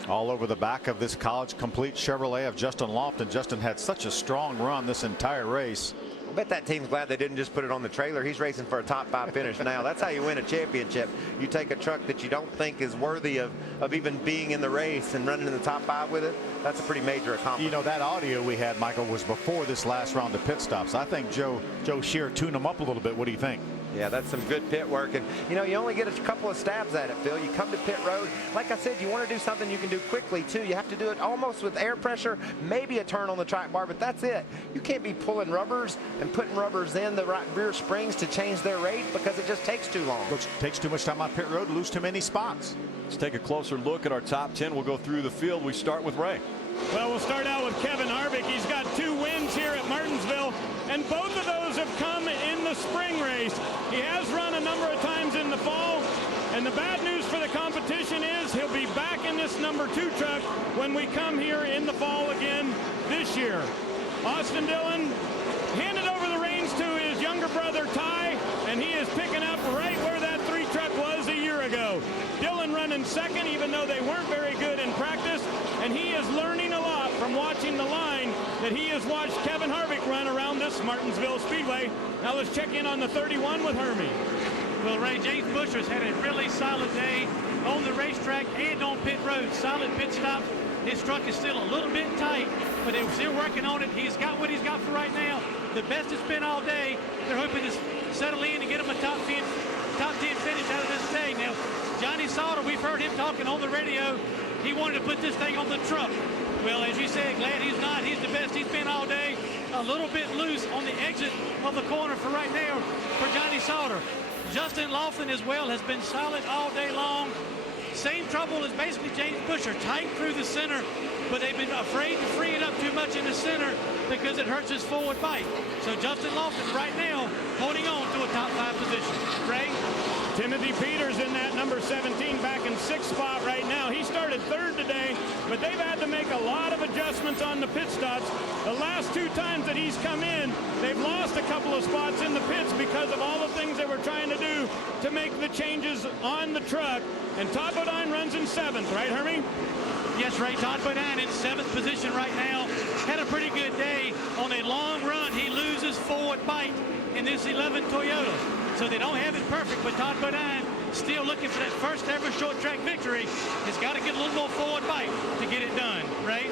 All over the back of this college complete Chevrolet of Justin Lofton. Justin had such a strong run this entire race. I bet that team's glad they didn't just put it on the trailer. He's racing for a top 5 finish now. That's how you win a championship. You take a truck that you don't think is worthy of even being in the race and running in the top 5 with it. That's a pretty major accomplishment. You know, that audio we had, Michael, was before this last round of pit stops. I think Joe Shear tuned him up a little bit. What do you think? Yeah, that's some good pit work. And, you know, you only get a couple of stabs at it, Phil. You come to pit road. Like I said, you want to do something you can do quickly, too. You have to do it almost with air pressure, maybe a turn on the track bar, but that's it. You can't be pulling rubbers and putting rubbers in the rear springs to change their rate because it just takes too long. Takes too much time on pit road, lose too many spots. Let's take a closer look at our top 10. We'll go through the field. We start with Ray. Well, we'll start out with Kevin Harvick. He's got 2 wins here at Martinsville, and both of those have come in the spring race. He has run a number of times in the fall, and the bad news for the competition is he'll be back in this number 2 truck when we come here in the fall again this year. Austin Dillon handed over the reins to his younger brother Ty, and he is picking up right where that 3 truck was a year ago. Dillon running second, even though they weren't very good in practice, and he is learning a lot from watching the line that he has watched Kevin Harvick run around this Martinsville Speedway. Now let's check in on the 31 with Hermie. Well, Ray, James Busher's had a really solid day on the racetrack and on pit road. Solid pit stops. His truck is still a little bit tight, but they're still working on it. He's got what he's got for right now. The best it's been all day. They're hoping to settle in and get him a top top 10 finish out of this day. Now, Johnny Sauter, we've heard him talking on the radio. He wanted to put this thing on the truck. Well, as you said, glad he's not. He's the best he's been all day. A little bit loose on the exit of the corner for right now for Johnny Sauter. Justin Laughlin as well has been solid all day long. Same trouble as basically James Busher, tight through the center, but they've been afraid to free it up too much in the center because it hurts his forward bite. So Justin Laughlin right now holding on to a top 5 position. Ray? Timothy Peters in that number 17 back in 6th spot right now. He started 3rd today, but they've had to make a lot of adjustments on the pit stops. The last 2 times that he's come in, they've lost a couple of spots in the pits because of all the things they were trying to do to make the changes on the truck. And Todd Bodine runs in 7th, right, Hermie? Yes, Ray. Todd Bodine in 7th position right now. Had a pretty good day. On a long run, he loses forward bite in this 11 Toyota. So they don't have it perfect, but Todd Bodine still looking for that first ever short track victory. Has got to get a little more forward bite to get it done, Ray.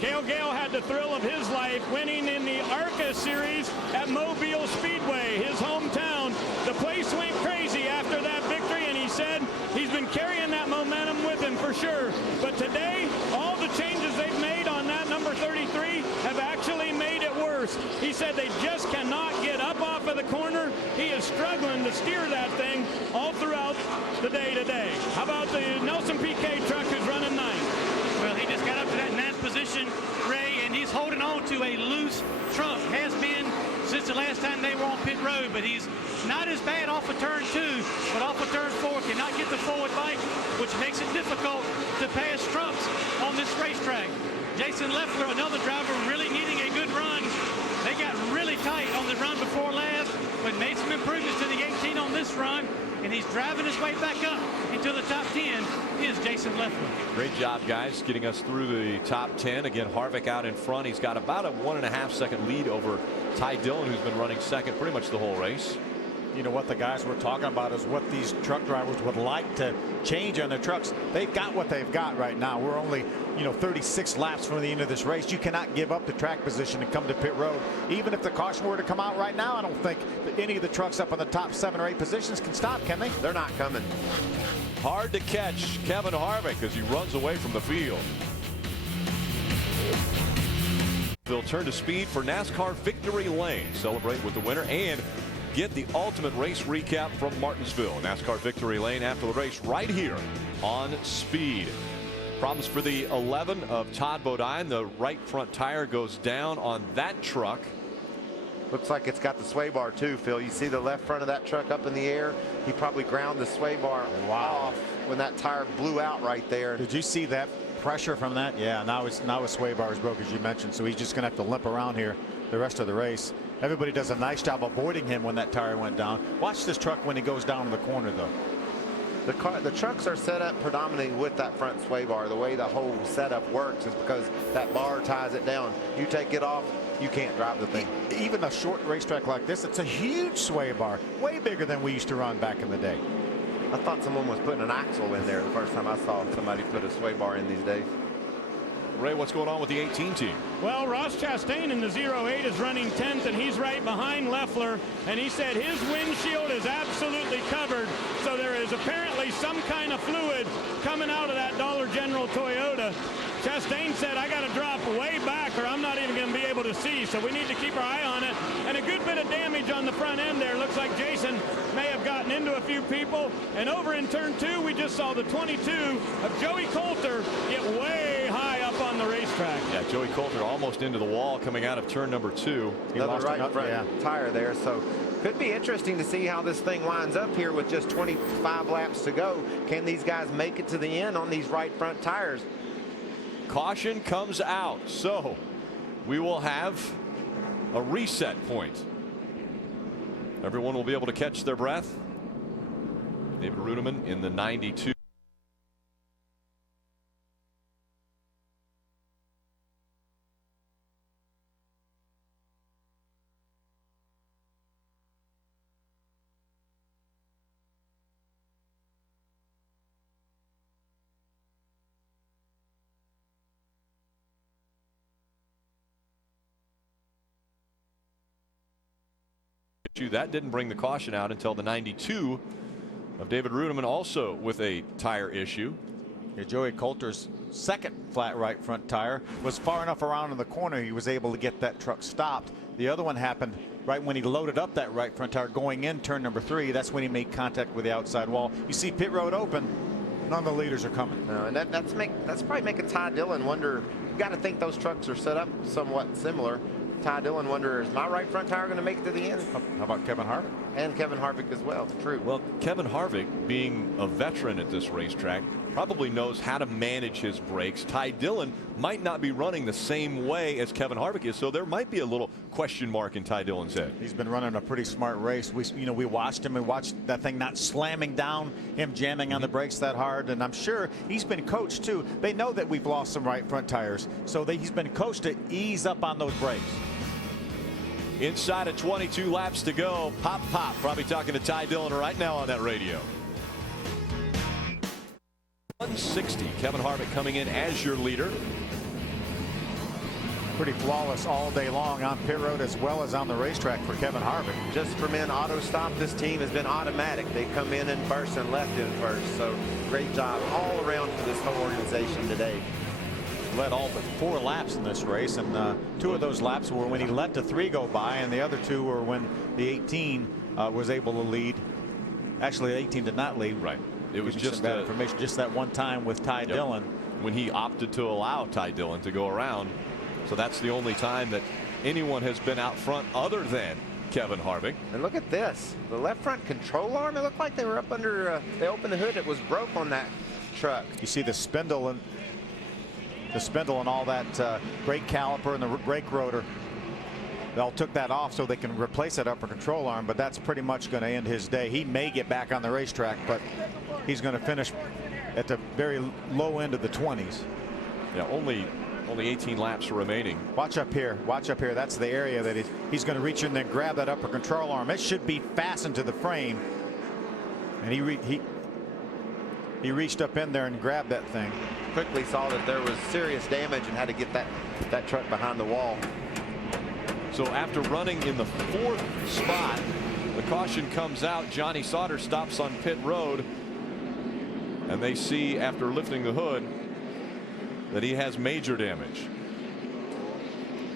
Cale Gale had the thrill of his life winning in the ARCA series at Mobile Speedway, his hometown. The place went crazy after that victory, and he said he's been carrying that momentum with him for sure. But today, all the changes they've made on that number 33 have actually made it worse. He said they just cannot get up off of the corner. He is struggling to steer that thing all throughout the day today. How about the Nelson PK truck who's running 9th? Well, he just got up to that 9th position, Ray, and he's holding on to a loose truck. Has been since the last time they were on pit road, but he's not as bad off of turn 2, but off of turn 4 cannot get the forward bite, which makes it difficult to pass trucks on this racetrack. Jason Leffler, another driver, really needing a good run. They got really tight on the run before last, but made some improvements to the 18 on this run, and he's driving his way back up into the top 10 is Jason Leffler. Great job, guys, getting us through the top 10. Again, Harvick out in front. He's got about a 1.5 second lead over Ty Dillon, who's been running second pretty much the whole race. You know what the guys were talking about is what these truck drivers would like to change on their trucks. They've got what they've got right now. We're only 36 laps from the end of this race. You cannot give up the track position and come to pit road. Even if the caution were to come out right now, I don't think that any of the trucks up in the top 7 or 8 positions can stop, can they? They're not coming. Hard to catch Kevin Harvick as he runs away from the field. They'll turn to speed for NASCAR Victory Lane. Celebrate with the winner and get the ultimate race recap from Martinsville. NASCAR Victory Lane after the race right here on Speed. Problems for the 11 of Todd Bodine. The right front tire goes down on that truck. Looks like it's got the sway bar too, Phil. You see the left front of that truck up in the air. He probably ground the sway bar off when that tire blew out right there. Did you see that pressure from that? Yeah, now his sway bar is broke, as you mentioned, so he's just going to have to limp around here the rest of the race. Everybody does a nice job avoiding him when that tire went down. Watch this truck when he goes down in the corner, though. The trucks are set up predominantly with that front sway bar. The way the whole setup works is because that bar ties it down. You take it off, you can't drive the thing. Even a short racetrack like this, it's a huge sway bar, way bigger than we used to run back in the day. I thought someone was putting an axle in there the first time I saw somebody put a sway bar in these days. Ray, what's going on with the 18 team? Well, Ross Chastain in the 08 is running 10th, and he's right behind Leffler. And he said his windshield is absolutely covered. So there is apparently some kind of fluid coming out of that Dollar General Toyota. Chastain said, I got to drop way back or I'm not even going to be able to see. So we need to keep our eye on it. And a good bit of damage on the front end there. Looks like Jason may have gotten into a few people. And over in turn 2, we just saw the 22 of Joey Coulter get way high up on the racetrack. Yeah, Joey Coulter almost into the wall coming out of turn number 2. Another right front tire there. So could be interesting to see how this thing winds up here with just 25 laps to go. Can these guys make it to the end on these right front tires? Caution comes out, so we will have a reset point. Everyone will be able to catch their breath. David Rudeman in the 92. That didn't bring the caution out until the 92 of David Rudiman also with a tire issue. Yeah, Joey Coulter's second flat right front tire was far enough around in the corner he was able to get that truck stopped. The other one happened right when he loaded up that right front tire going in turn number 3. That's when he made contact with the outside wall. You see pit road open. None of the leaders are coming. No, and that's probably making Ty Dillon wonder. You got to think those trucks are set up somewhat similar. Ty Dillon wonders, is my right front tire going to make it to the end? How about Kevin Harvick? And Kevin Harvick as well. True. Well, Kevin Harvick, being a veteran at this racetrack, probably knows how to manage his brakes. Ty Dillon might not be running the same way as Kevin Harvick is, so there might be a little question mark in Ty Dillon's head. He's been running a pretty smart race. We watched him and watched that thing not slamming down, him jamming on the brakes that hard, and I'm sure he's been coached too. They know that we've lost some right front tires, so he's been coached to ease up on those brakes. Inside of 22 laps to go. Pop, pop. Probably talking to Ty Dillon right now on that radio. 160. Kevin Harvick coming in as your leader. Pretty flawless all day long on pit road as well as on the racetrack for Kevin Harvick. Just from in auto stop, this team has been automatic. They come in first and left in first. So great job all around for this whole organization today. Led all but 4 laps in this race, and 2 of those laps were when he let the 3 go by, and the other 2 were when the 18 was able to lead. Actually, the 18 did not lead. Right. It was just that information, just that one time with Ty Dillon. When he opted to allow Ty Dillon to go around. So that's the only time that anyone has been out front other than Kevin Harvick. And look at this. The left front control arm, it looked like they were up under, they opened the hood, it was broke on that truck. You see the spindle and all that brake caliper and the brake rotor. They all took that off so they can replace that upper control arm, but that's pretty much going to end his day. He may get back on the racetrack, but he's going to finish at the very low end of the 20s. Yeah, only 18 laps remaining. Watch up here. Watch up here. That's the area that he's going to reach in there and grab that upper control arm. It should be fastened to the frame. And he reached up in there and grabbed that thing. Quickly saw that there was serious damage and had to get that truck behind the wall. So after running in the 4th spot, the caution comes out. Johnny Sauter stops on pit road, and they see after lifting the hood that he has major damage.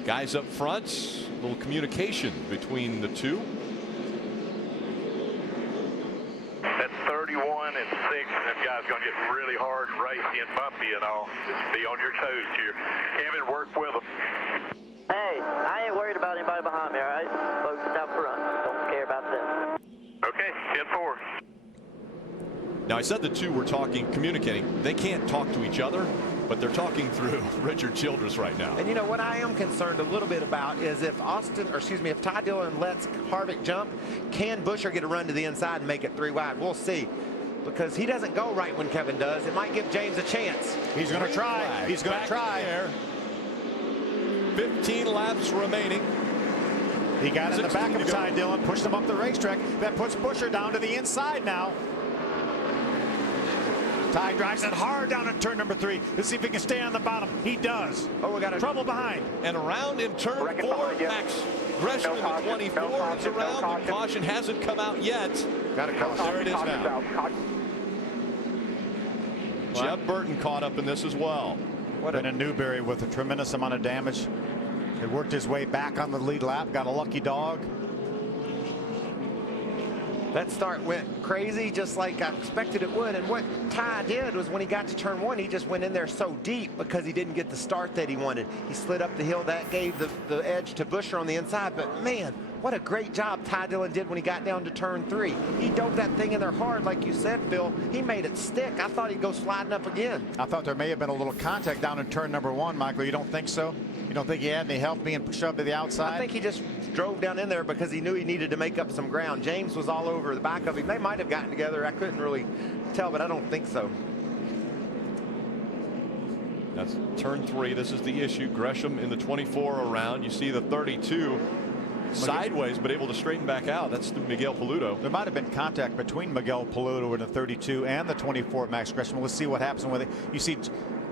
Guys up front, a little communication between the two. At 31 and 6, that guy's going to get really hard and racy and bumpy and all. Just be on your toes here. Kevin, work with him. Hey, I ain't worried about anybody behind me, all right? Focus out front. Don't care about them. Okay, 10-4. Now, I said the two were communicating. They can't talk to each other, but they're talking through Richard Childress right now. And you know what I am concerned a little bit about is if if Ty Dillon lets Harvick jump, can Buescher get a run to the inside and make it 3 wide? We'll see. Because he doesn't go right when Kevin does. It might give James a chance. He's going to try. He's going to try. 15 laps remaining. He got in the back of Ty Dillon, pushed him up the racetrack. That puts Buescher down to the inside now. Ty drives it hard down in turn number 3. Let's see if he can stay on the bottom. He does. Oh, we got trouble behind. And around in turn 4, Max Gresham in the 24 is around. The caution hasn't come out yet. Got a caution. There it is now. Jeb Burton caught up in this as well. Been a Newberry with a tremendous amount of damage. It worked his way back on the lead lap. Got a lucky dog. That start went crazy, just like I expected it would. And what Ty did was when he got to turn 1, he just went in there so deep because he didn't get the start that he wanted. He slid up the hill. That gave the edge to Buescher on the inside. But man, what a great job Ty Dillon did when he got down to turn 3. He dove that thing in there hard, like you said, Phil. He made it stick. I thought he'd go sliding up again. I thought there may have been a little contact down in turn number 1, Michael. You don't think so? You don't think he had any help being shoved to the outside? I think he just drove down in there because he knew he needed to make up some ground. James was all over the back of him. They might have gotten together. I couldn't really tell, but I don't think so. That's turn 3. This is the issue. Gresham in the 24 around. You see the 32 sideways, but able to straighten back out. That's the Miguel Paludo. There might have been contact between Miguel Paludo and the 32 and the 24 Max Gresham. Let's see what happens with it. You see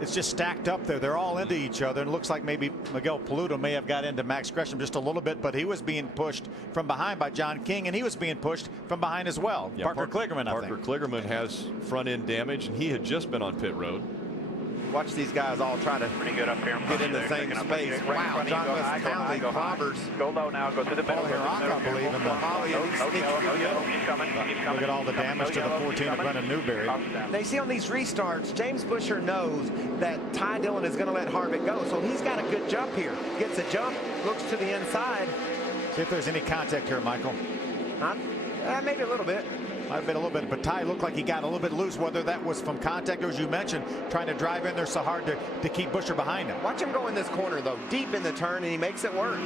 it's just stacked up there. They're all into each other, and it looks like maybe Miguel Paludo may have got into Max Gresham just a little bit, but he was being pushed from behind by John King, and he was being pushed from behind as well. Yeah, Parker Kligerman, I think. Parker Kligerman has front end damage, and he had just been on pit road. Watch these guys all try to Pretty good up here. get in the same space. Wow, John West Townley clobbers. Go low now. Go to the middle. I believe in the Holly. Look at all the damage to the 14 of Brennan Newberry. Now you see on these restarts, James Busher knows that Ty Dillon is going to let Harvick go, so he's got a good jump here. Gets a jump, looks to the inside. See if there's any contact here, Michael. Not, maybe a little bit. Might have been a little bit, but Ty looked like he got a little bit loose, whether that was from contact or, as you mentioned, trying to drive in there so hard to keep Busher behind him. Watch him go in this corner, though, deep in the turn, and he makes it work.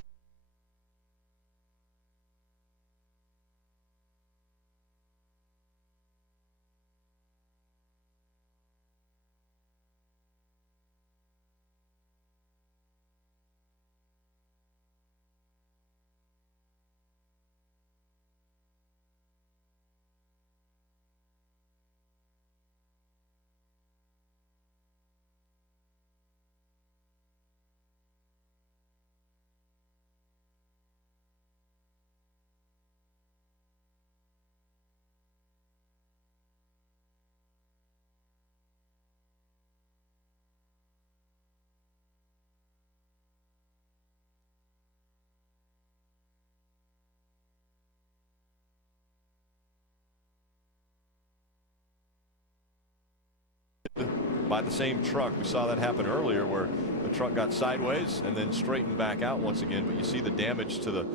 By the same truck. We saw that happen earlier where the truck got sideways and then straightened back out once again, but you see the damage to the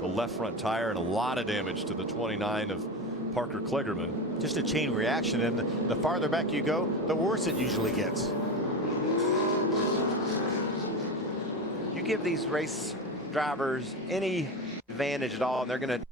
left front tire and a lot of damage to the 29 of Parker Kligerman. Just a chain reaction, and the farther back you go, the worse it usually gets. You give these race drivers any advantage at all, and they're going to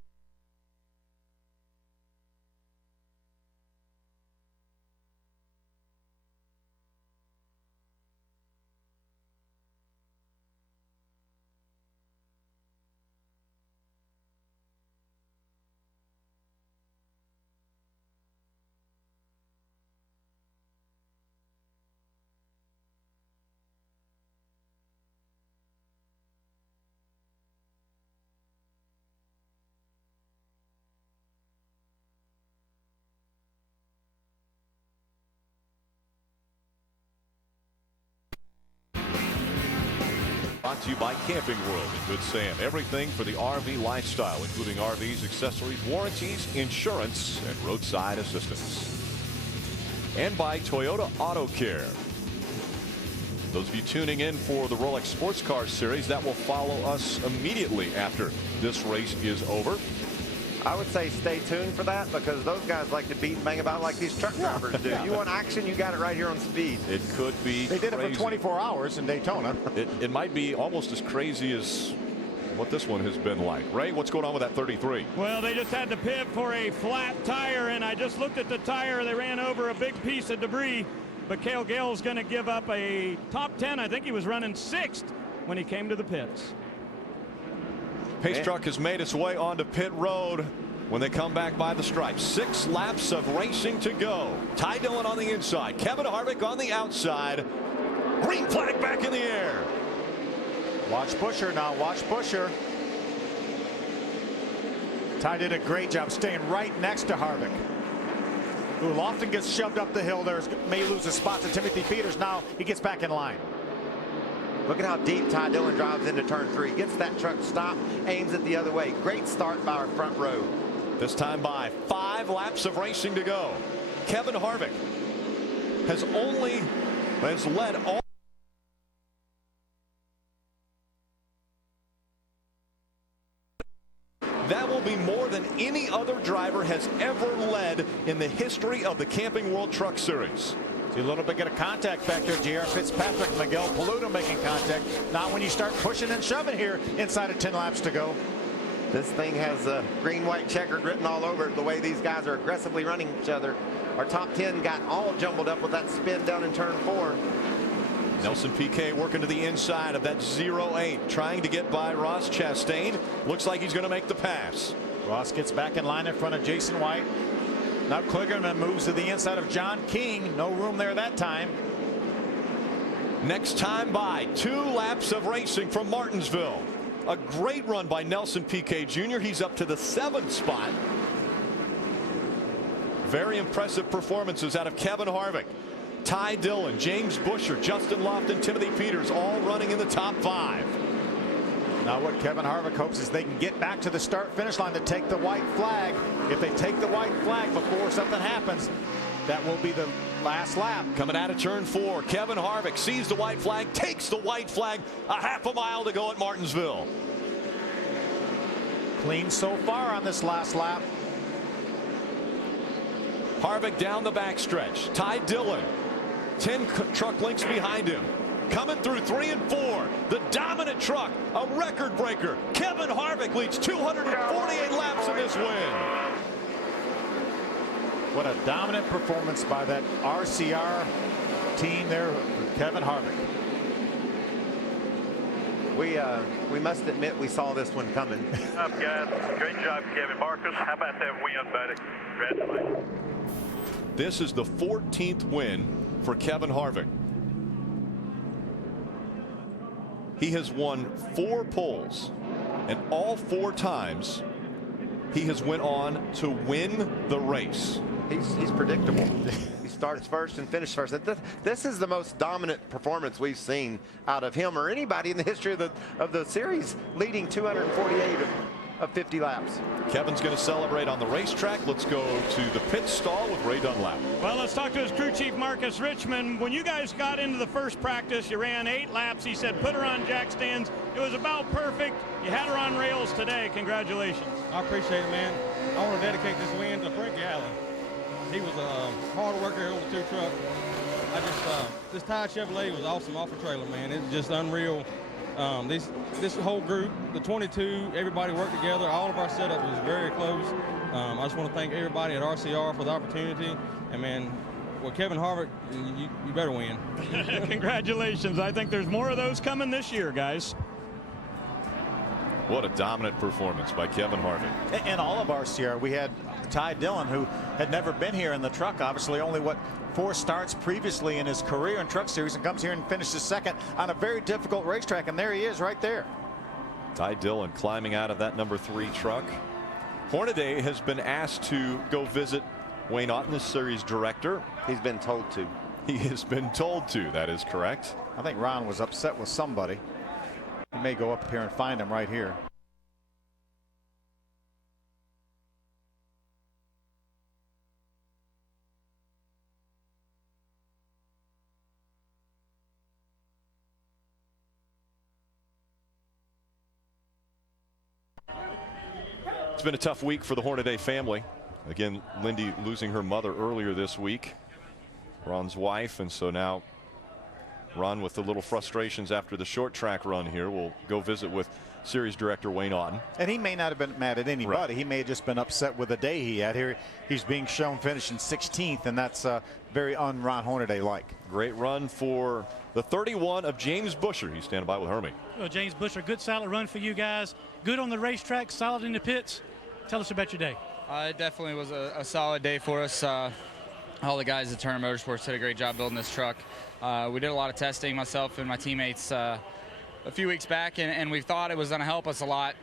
Brought to you by Camping World in Good Sam. Everything for the RV lifestyle, including RVs, accessories, warranties, insurance, and roadside assistance. And by Toyota Auto Care. Those of you tuning in for the Rolex Sports Car Series, that will follow us immediately after this race is over. I would say stay tuned for that, because those guys like to beat and bang about like these truck drivers do. You want action, you got it right here on Speed. It could be They did crazy. it for 24 hours in Daytona. It might be almost as crazy as what this one has been like. Ray, what's going on with that 33? Well, they just had to pit for a flat tire, and I just looked at the tire. They ran over a big piece of debris, but Cale Gale's going to give up a top 10. I think he was running 6th when he came to the pits. Pace truck has made its way onto pit road when they come back by the stripes. 6 laps of racing to go. Ty Dillon on the inside, Kevin Harvick on the outside. Green flag back in the air. Watch Busher now. Watch Busher. Ty did a great job staying right next to Harvick, who often gets shoved up the hill. May lose a spot to Timothy Peters. Now he gets back in line. Look at how deep Ty Dillon drives into turn 3. Gets that truck stopped, aims it the other way. Great start by our front row. This time by 5 laps of racing to go. Kevin Harvick has led all. That will be more than any other driver has ever led in the history of the Camping World Truck Series. See a little bit of contact back there. J.R. Fitzpatrick, Miguel Paludo making contact. Not when you start pushing and shoving here inside of 10 laps to go. This thing has green-white checkered written all over it, the way these guys are aggressively running each other. Our top 10 got all jumbled up with that spin down in turn 4. Nelson Piquet working to the inside of that 0-8, trying to get by Ross Chastain. Looks like he's going to make the pass. Ross gets back in line in front of Jason White. Now Kligerman moves to the inside of John King. No room there that time. Next time by 2 laps of racing from Martinsville. A great run by Nelson Piquet Jr. He's up to the 7th spot. Very impressive performances out of Kevin Harvick, Ty Dillon, James Busher, Justin Lofton, Timothy Peters, all running in the top 5. Now what Kevin Harvick hopes is they can get back to the start-finish line to take the white flag. If they take the white flag before something happens, that will be the last lap. Coming out of turn 4, Kevin Harvick sees the white flag, takes the white flag, a half a mile to go at Martinsville. Clean so far on this last lap. Harvick down the backstretch. Ty Dillon, 10 truck lengths behind him. Coming through 3 and 4. The dominant truck, a record breaker. Kevin Harvick leads 248 laps in this win. What a dominant performance by that RCR team there, Kevin Harvick. We must admit we saw this one coming. Up, guys. Great job, Kevin Marcus. How about that win, buddy? Congratulations. This is the 14th win for Kevin Harvick. He has won 4 poles, and all 4 times he has went on to win the race. He's predictable. He starts first and finishes first. This is the most dominant performance we've seen out of him or anybody in the history of the series, leading 248 of 50 laps. Kevin's going to celebrate on the racetrack. Let's go to the pit stall with Ray Dunlap. Well, let's talk to his crew chief, Marcus Richmond. When you guys got into the first practice, you ran 8 laps. He said, put her on jack stands. It was about perfect. You had her on rails today. Congratulations. I appreciate it, man. I want to dedicate this win to Frank Allen. He was a hard worker over 2 trucks. This Tide Chevrolet was awesome off the trailer, man. It's just unreal. This whole group, the 22, everybody worked together. All of our setup was very close. I just want to thank everybody at RCR for the opportunity. And, man, well, Kevin Harvick, you better win. Congratulations. I think there's more of those coming this year, guys. What a dominant performance by Kevin Harvick. And all of RCR, we had Ty Dillon, who had never been here in the truck, obviously only 4 starts previously in his career in Truck Series, and comes here and finishes second on a very difficult racetrack, and there he is right there. Ty Dillon climbing out of that number 3 truck. Hornaday has been asked to go visit Wayne Otten, the series director. He's been told to. He has been told to. That is correct. I think Ron was upset with somebody. He may go up here and find him right here. It's been a tough week for the Hornaday family. Again, Lindy losing her mother earlier this week, Ron's wife, and so now Ron, with the little frustrations after the short track run here, will go visit with series director Wayne Otten. And he may not have been mad at anybody. Right. He may have just been upset with the day he had here. He's being shown finishing 16th, and that's very un-Ron Hornaday-like. Great run for the 31 of James Busher. He's standing by with Hermie. Well, James Busher, good solid run for you guys. Good on the racetrack, solid in the pits. Tell us about your day. It definitely was a solid day for us. All the guys at Turner Motorsports did a great job building this truck. We did a lot of testing, myself and my teammates, a few weeks back, and we thought it was going to help us a lot.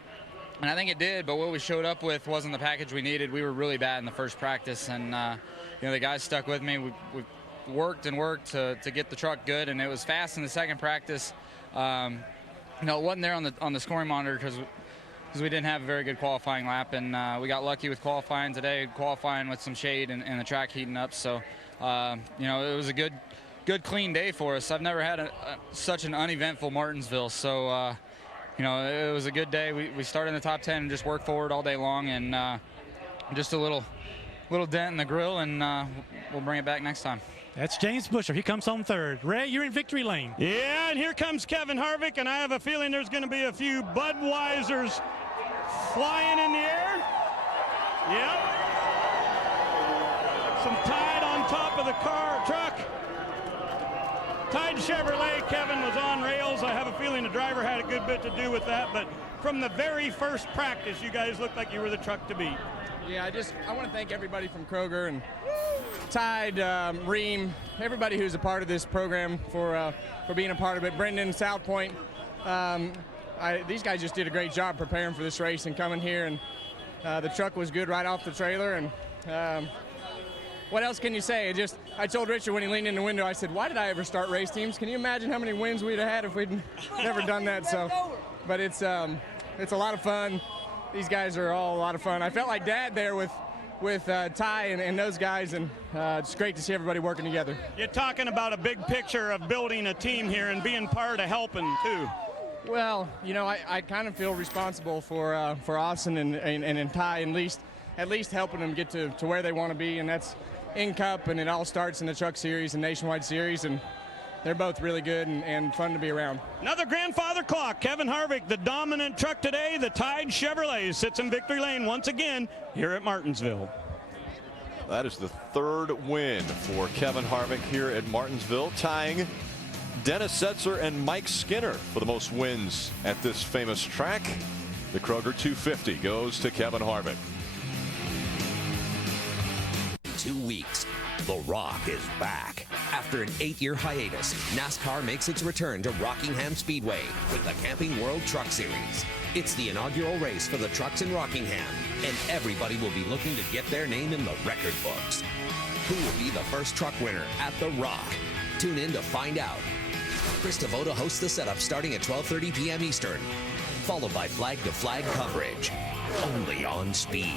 And I think it did, but what we showed up with wasn't the package we needed. We were really bad in the first practice, and the guys stuck with me. We worked and worked to get the truck good, and it was fast in the second practice. It wasn't there on the scoring monitor because we didn't have a very good qualifying lap, and we got lucky with qualifying today, qualifying with some shade and the track heating up. So, it was a good clean day for us. I've never had such an uneventful Martinsville. So, it was a good day. We started in the top 10 and just worked forward all day long, and just a little dent in the grill, and we'll bring it back next time. That's James Busher. He comes home third. Ray, you're in victory lane. Yeah, and here comes Kevin Harvick, and I have a feeling there's going to be a few Budweisers flying in the air. Yep. Some Tide on top of the truck. Tide Chevrolet, Kevin was on rails. I have a feeling the driver had a good bit to do with that, but from the very first practice, you guys looked like you were the truck to beat. Yeah, I want to thank everybody from Kroger and Tide, Ream, everybody who's a part of this program for being a part of it. Brendan, South Point, these guys just did a great job preparing for this race and coming here. And the truck was good right off the trailer. And what else can you say? I told Richard when he leaned in the window, I said, why did I ever start race teams? Can you imagine how many wins we'd have had if we'd never done that? But it's a lot of fun. These guys are all a lot of fun. I felt like Dad there with Ty and those guys, and it's great to see everybody working together. You're talking about a big picture of building a team here and being part of helping, too. Well, I kind of feel responsible for Austin and Ty, at least helping them get to where they want to be, and that's in Cup, and it all starts in the Truck Series and Nationwide Series, and they're both really good and fun to be around. Another grandfather clock. Kevin Harvick, the dominant truck today. The Tide Chevrolet sits in victory lane once again here at Martinsville. That is the third win for Kevin Harvick here at Martinsville, tying Dennis Setzer and Mike Skinner for the most wins at this famous track. The Kroger 250 goes to Kevin Harvick. 2 weeks. The Rock is back. After an 8-year hiatus, NASCAR makes its return to Rockingham Speedway with the Camping World Truck Series. It's the inaugural race for the trucks in Rockingham, and everybody will be looking to get their name in the record books. Who will be the first truck winner at The Rock? Tune in to find out. Chris Devoto hosts the setup starting at 12:30 p.m. Eastern, followed by flag-to-flag coverage, only on Speed.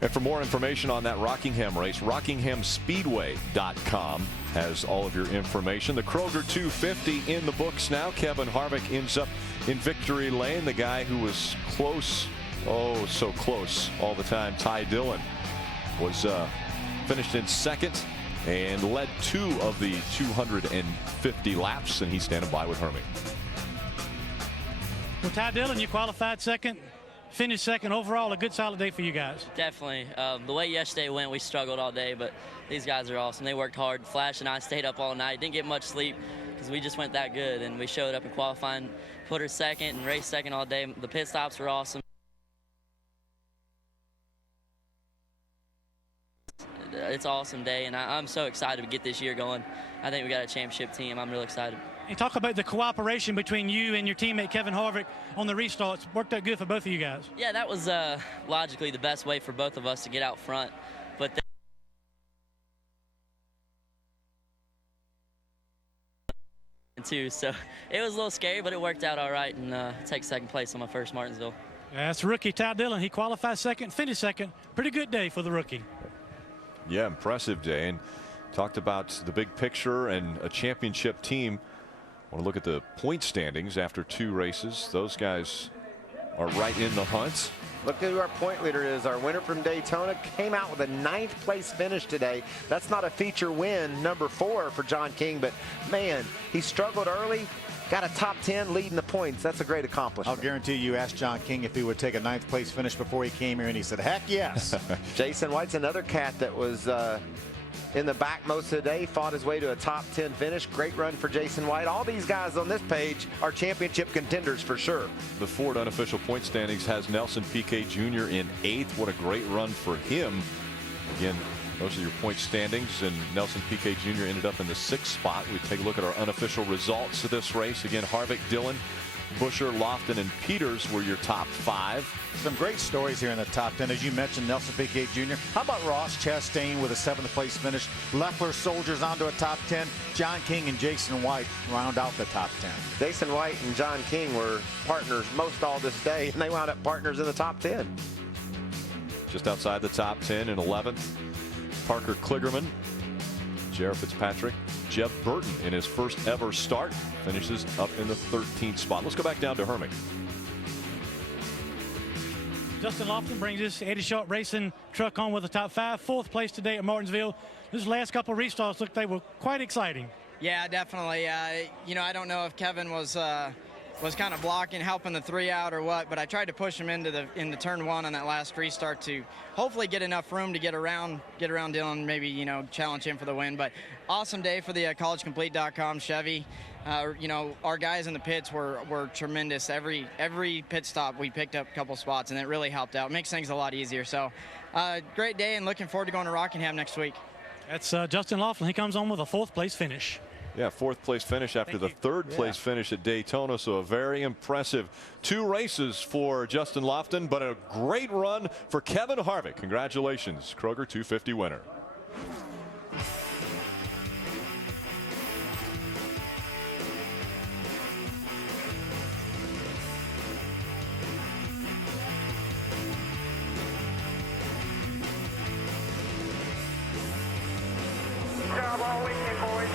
And for more information on that Rockingham race, RockinghamSpeedway.com has all of your information. The Kroger 250 in the books now. Kevin Harvick ends up in victory lane. The guy who was close, oh so close all the time, Ty Dillon, was finished in second and led 2 of the 250 laps, and he's standing by with Hermie. Well, Ty Dillon, you qualified second. Finished second. Overall, a good solid day for you guys. Definitely. The way yesterday went, we struggled all day, but these guys are awesome. They worked hard. Flash and I stayed up all night. Didn't get much sleep because we just went that good, and we showed up in qualifying, put her second, and raced second all day. The pit stops were awesome. It's an awesome day, and I'm so excited to get this year going. I think we got a championship team. I'm real excited. And talk about the cooperation between you and your teammate Kevin Harvick on the restarts. Worked out good for both of you guys. Yeah, that was logically the best way for both of us to get out front. But too, so it was a little scary, but it worked out all right, and take second place on my first Martinsville. That's rookie Ty Dillon. He qualified second, finished second. Pretty good day for the rookie. Yeah, impressive day. And talked about the big picture and a championship team. Want to look at the point standings after 2 races. Those guys are right in the hunt. Look at who our point leader is. Our winner from Daytona came out with a 9th place finish today. That's not a feature win, number 4 for John King, but man, he struggled early. Got a top 10 leading the points. That's a great accomplishment. I'll guarantee you asked John King if he would take a 9th place finish before he came here, and he said, heck yes. Jason White's another cat that was in the back most of the day, fought his way to a top 10 finish. Great run for Jason White. All these guys on this page are championship contenders for sure. The Ford unofficial point standings has Nelson Piquet Jr. in 8th. What a great run for him. Again, those are your point standings, and Nelson Piquet Jr. ended up in the 6th spot. We take a look at our unofficial results of this race. Again, Harvick, Dillon, Buscher, Lofton, and Peters were your top 5. Some great stories here in the top 10. As you mentioned, Nelson Piquet Jr. How about Ross Chastain with a 7th place finish? Leffler soldiers onto a top 10. John King and Jason White round out the top 10. Jason White and John King were partners most all this day, and they wound up partners in the top 10. Just outside the top 10 in 11th, Parker Kligerman, Jarrett Fitzpatrick, Jeb Burton in his first ever start finishes up in the 13th spot. Let's go back down to Hermie. Justin Lofton brings his Eddie Sharp Racing truck on with the top 5. 4th place today at Martinsville. This last couple of restarts looked they were quite exciting. Yeah, definitely. You know, I don't know if Kevin was was kind of blocking, helping the 3 out or what, but I tried to push him into turn 1 on that last restart to hopefully get enough room to get around Dylan, maybe, you know, challenge him for the win. But awesome day for the collegecomplete.com Chevy. You know, our guys in the pits were tremendous. Every pit stop we picked up a couple spots, and it really helped out. It makes things a lot easier. So great day, and looking forward to going to Rockingham next week. That's Justin Laughlin. He comes on with a 4th place finish. Yeah, 4th place finish after the 3rd place finish at Daytona. So a very impressive 2 races for Justin Lofton, but a great run for Kevin Harvick. Congratulations, Kroger 250 winner. Good job all weekend, boys.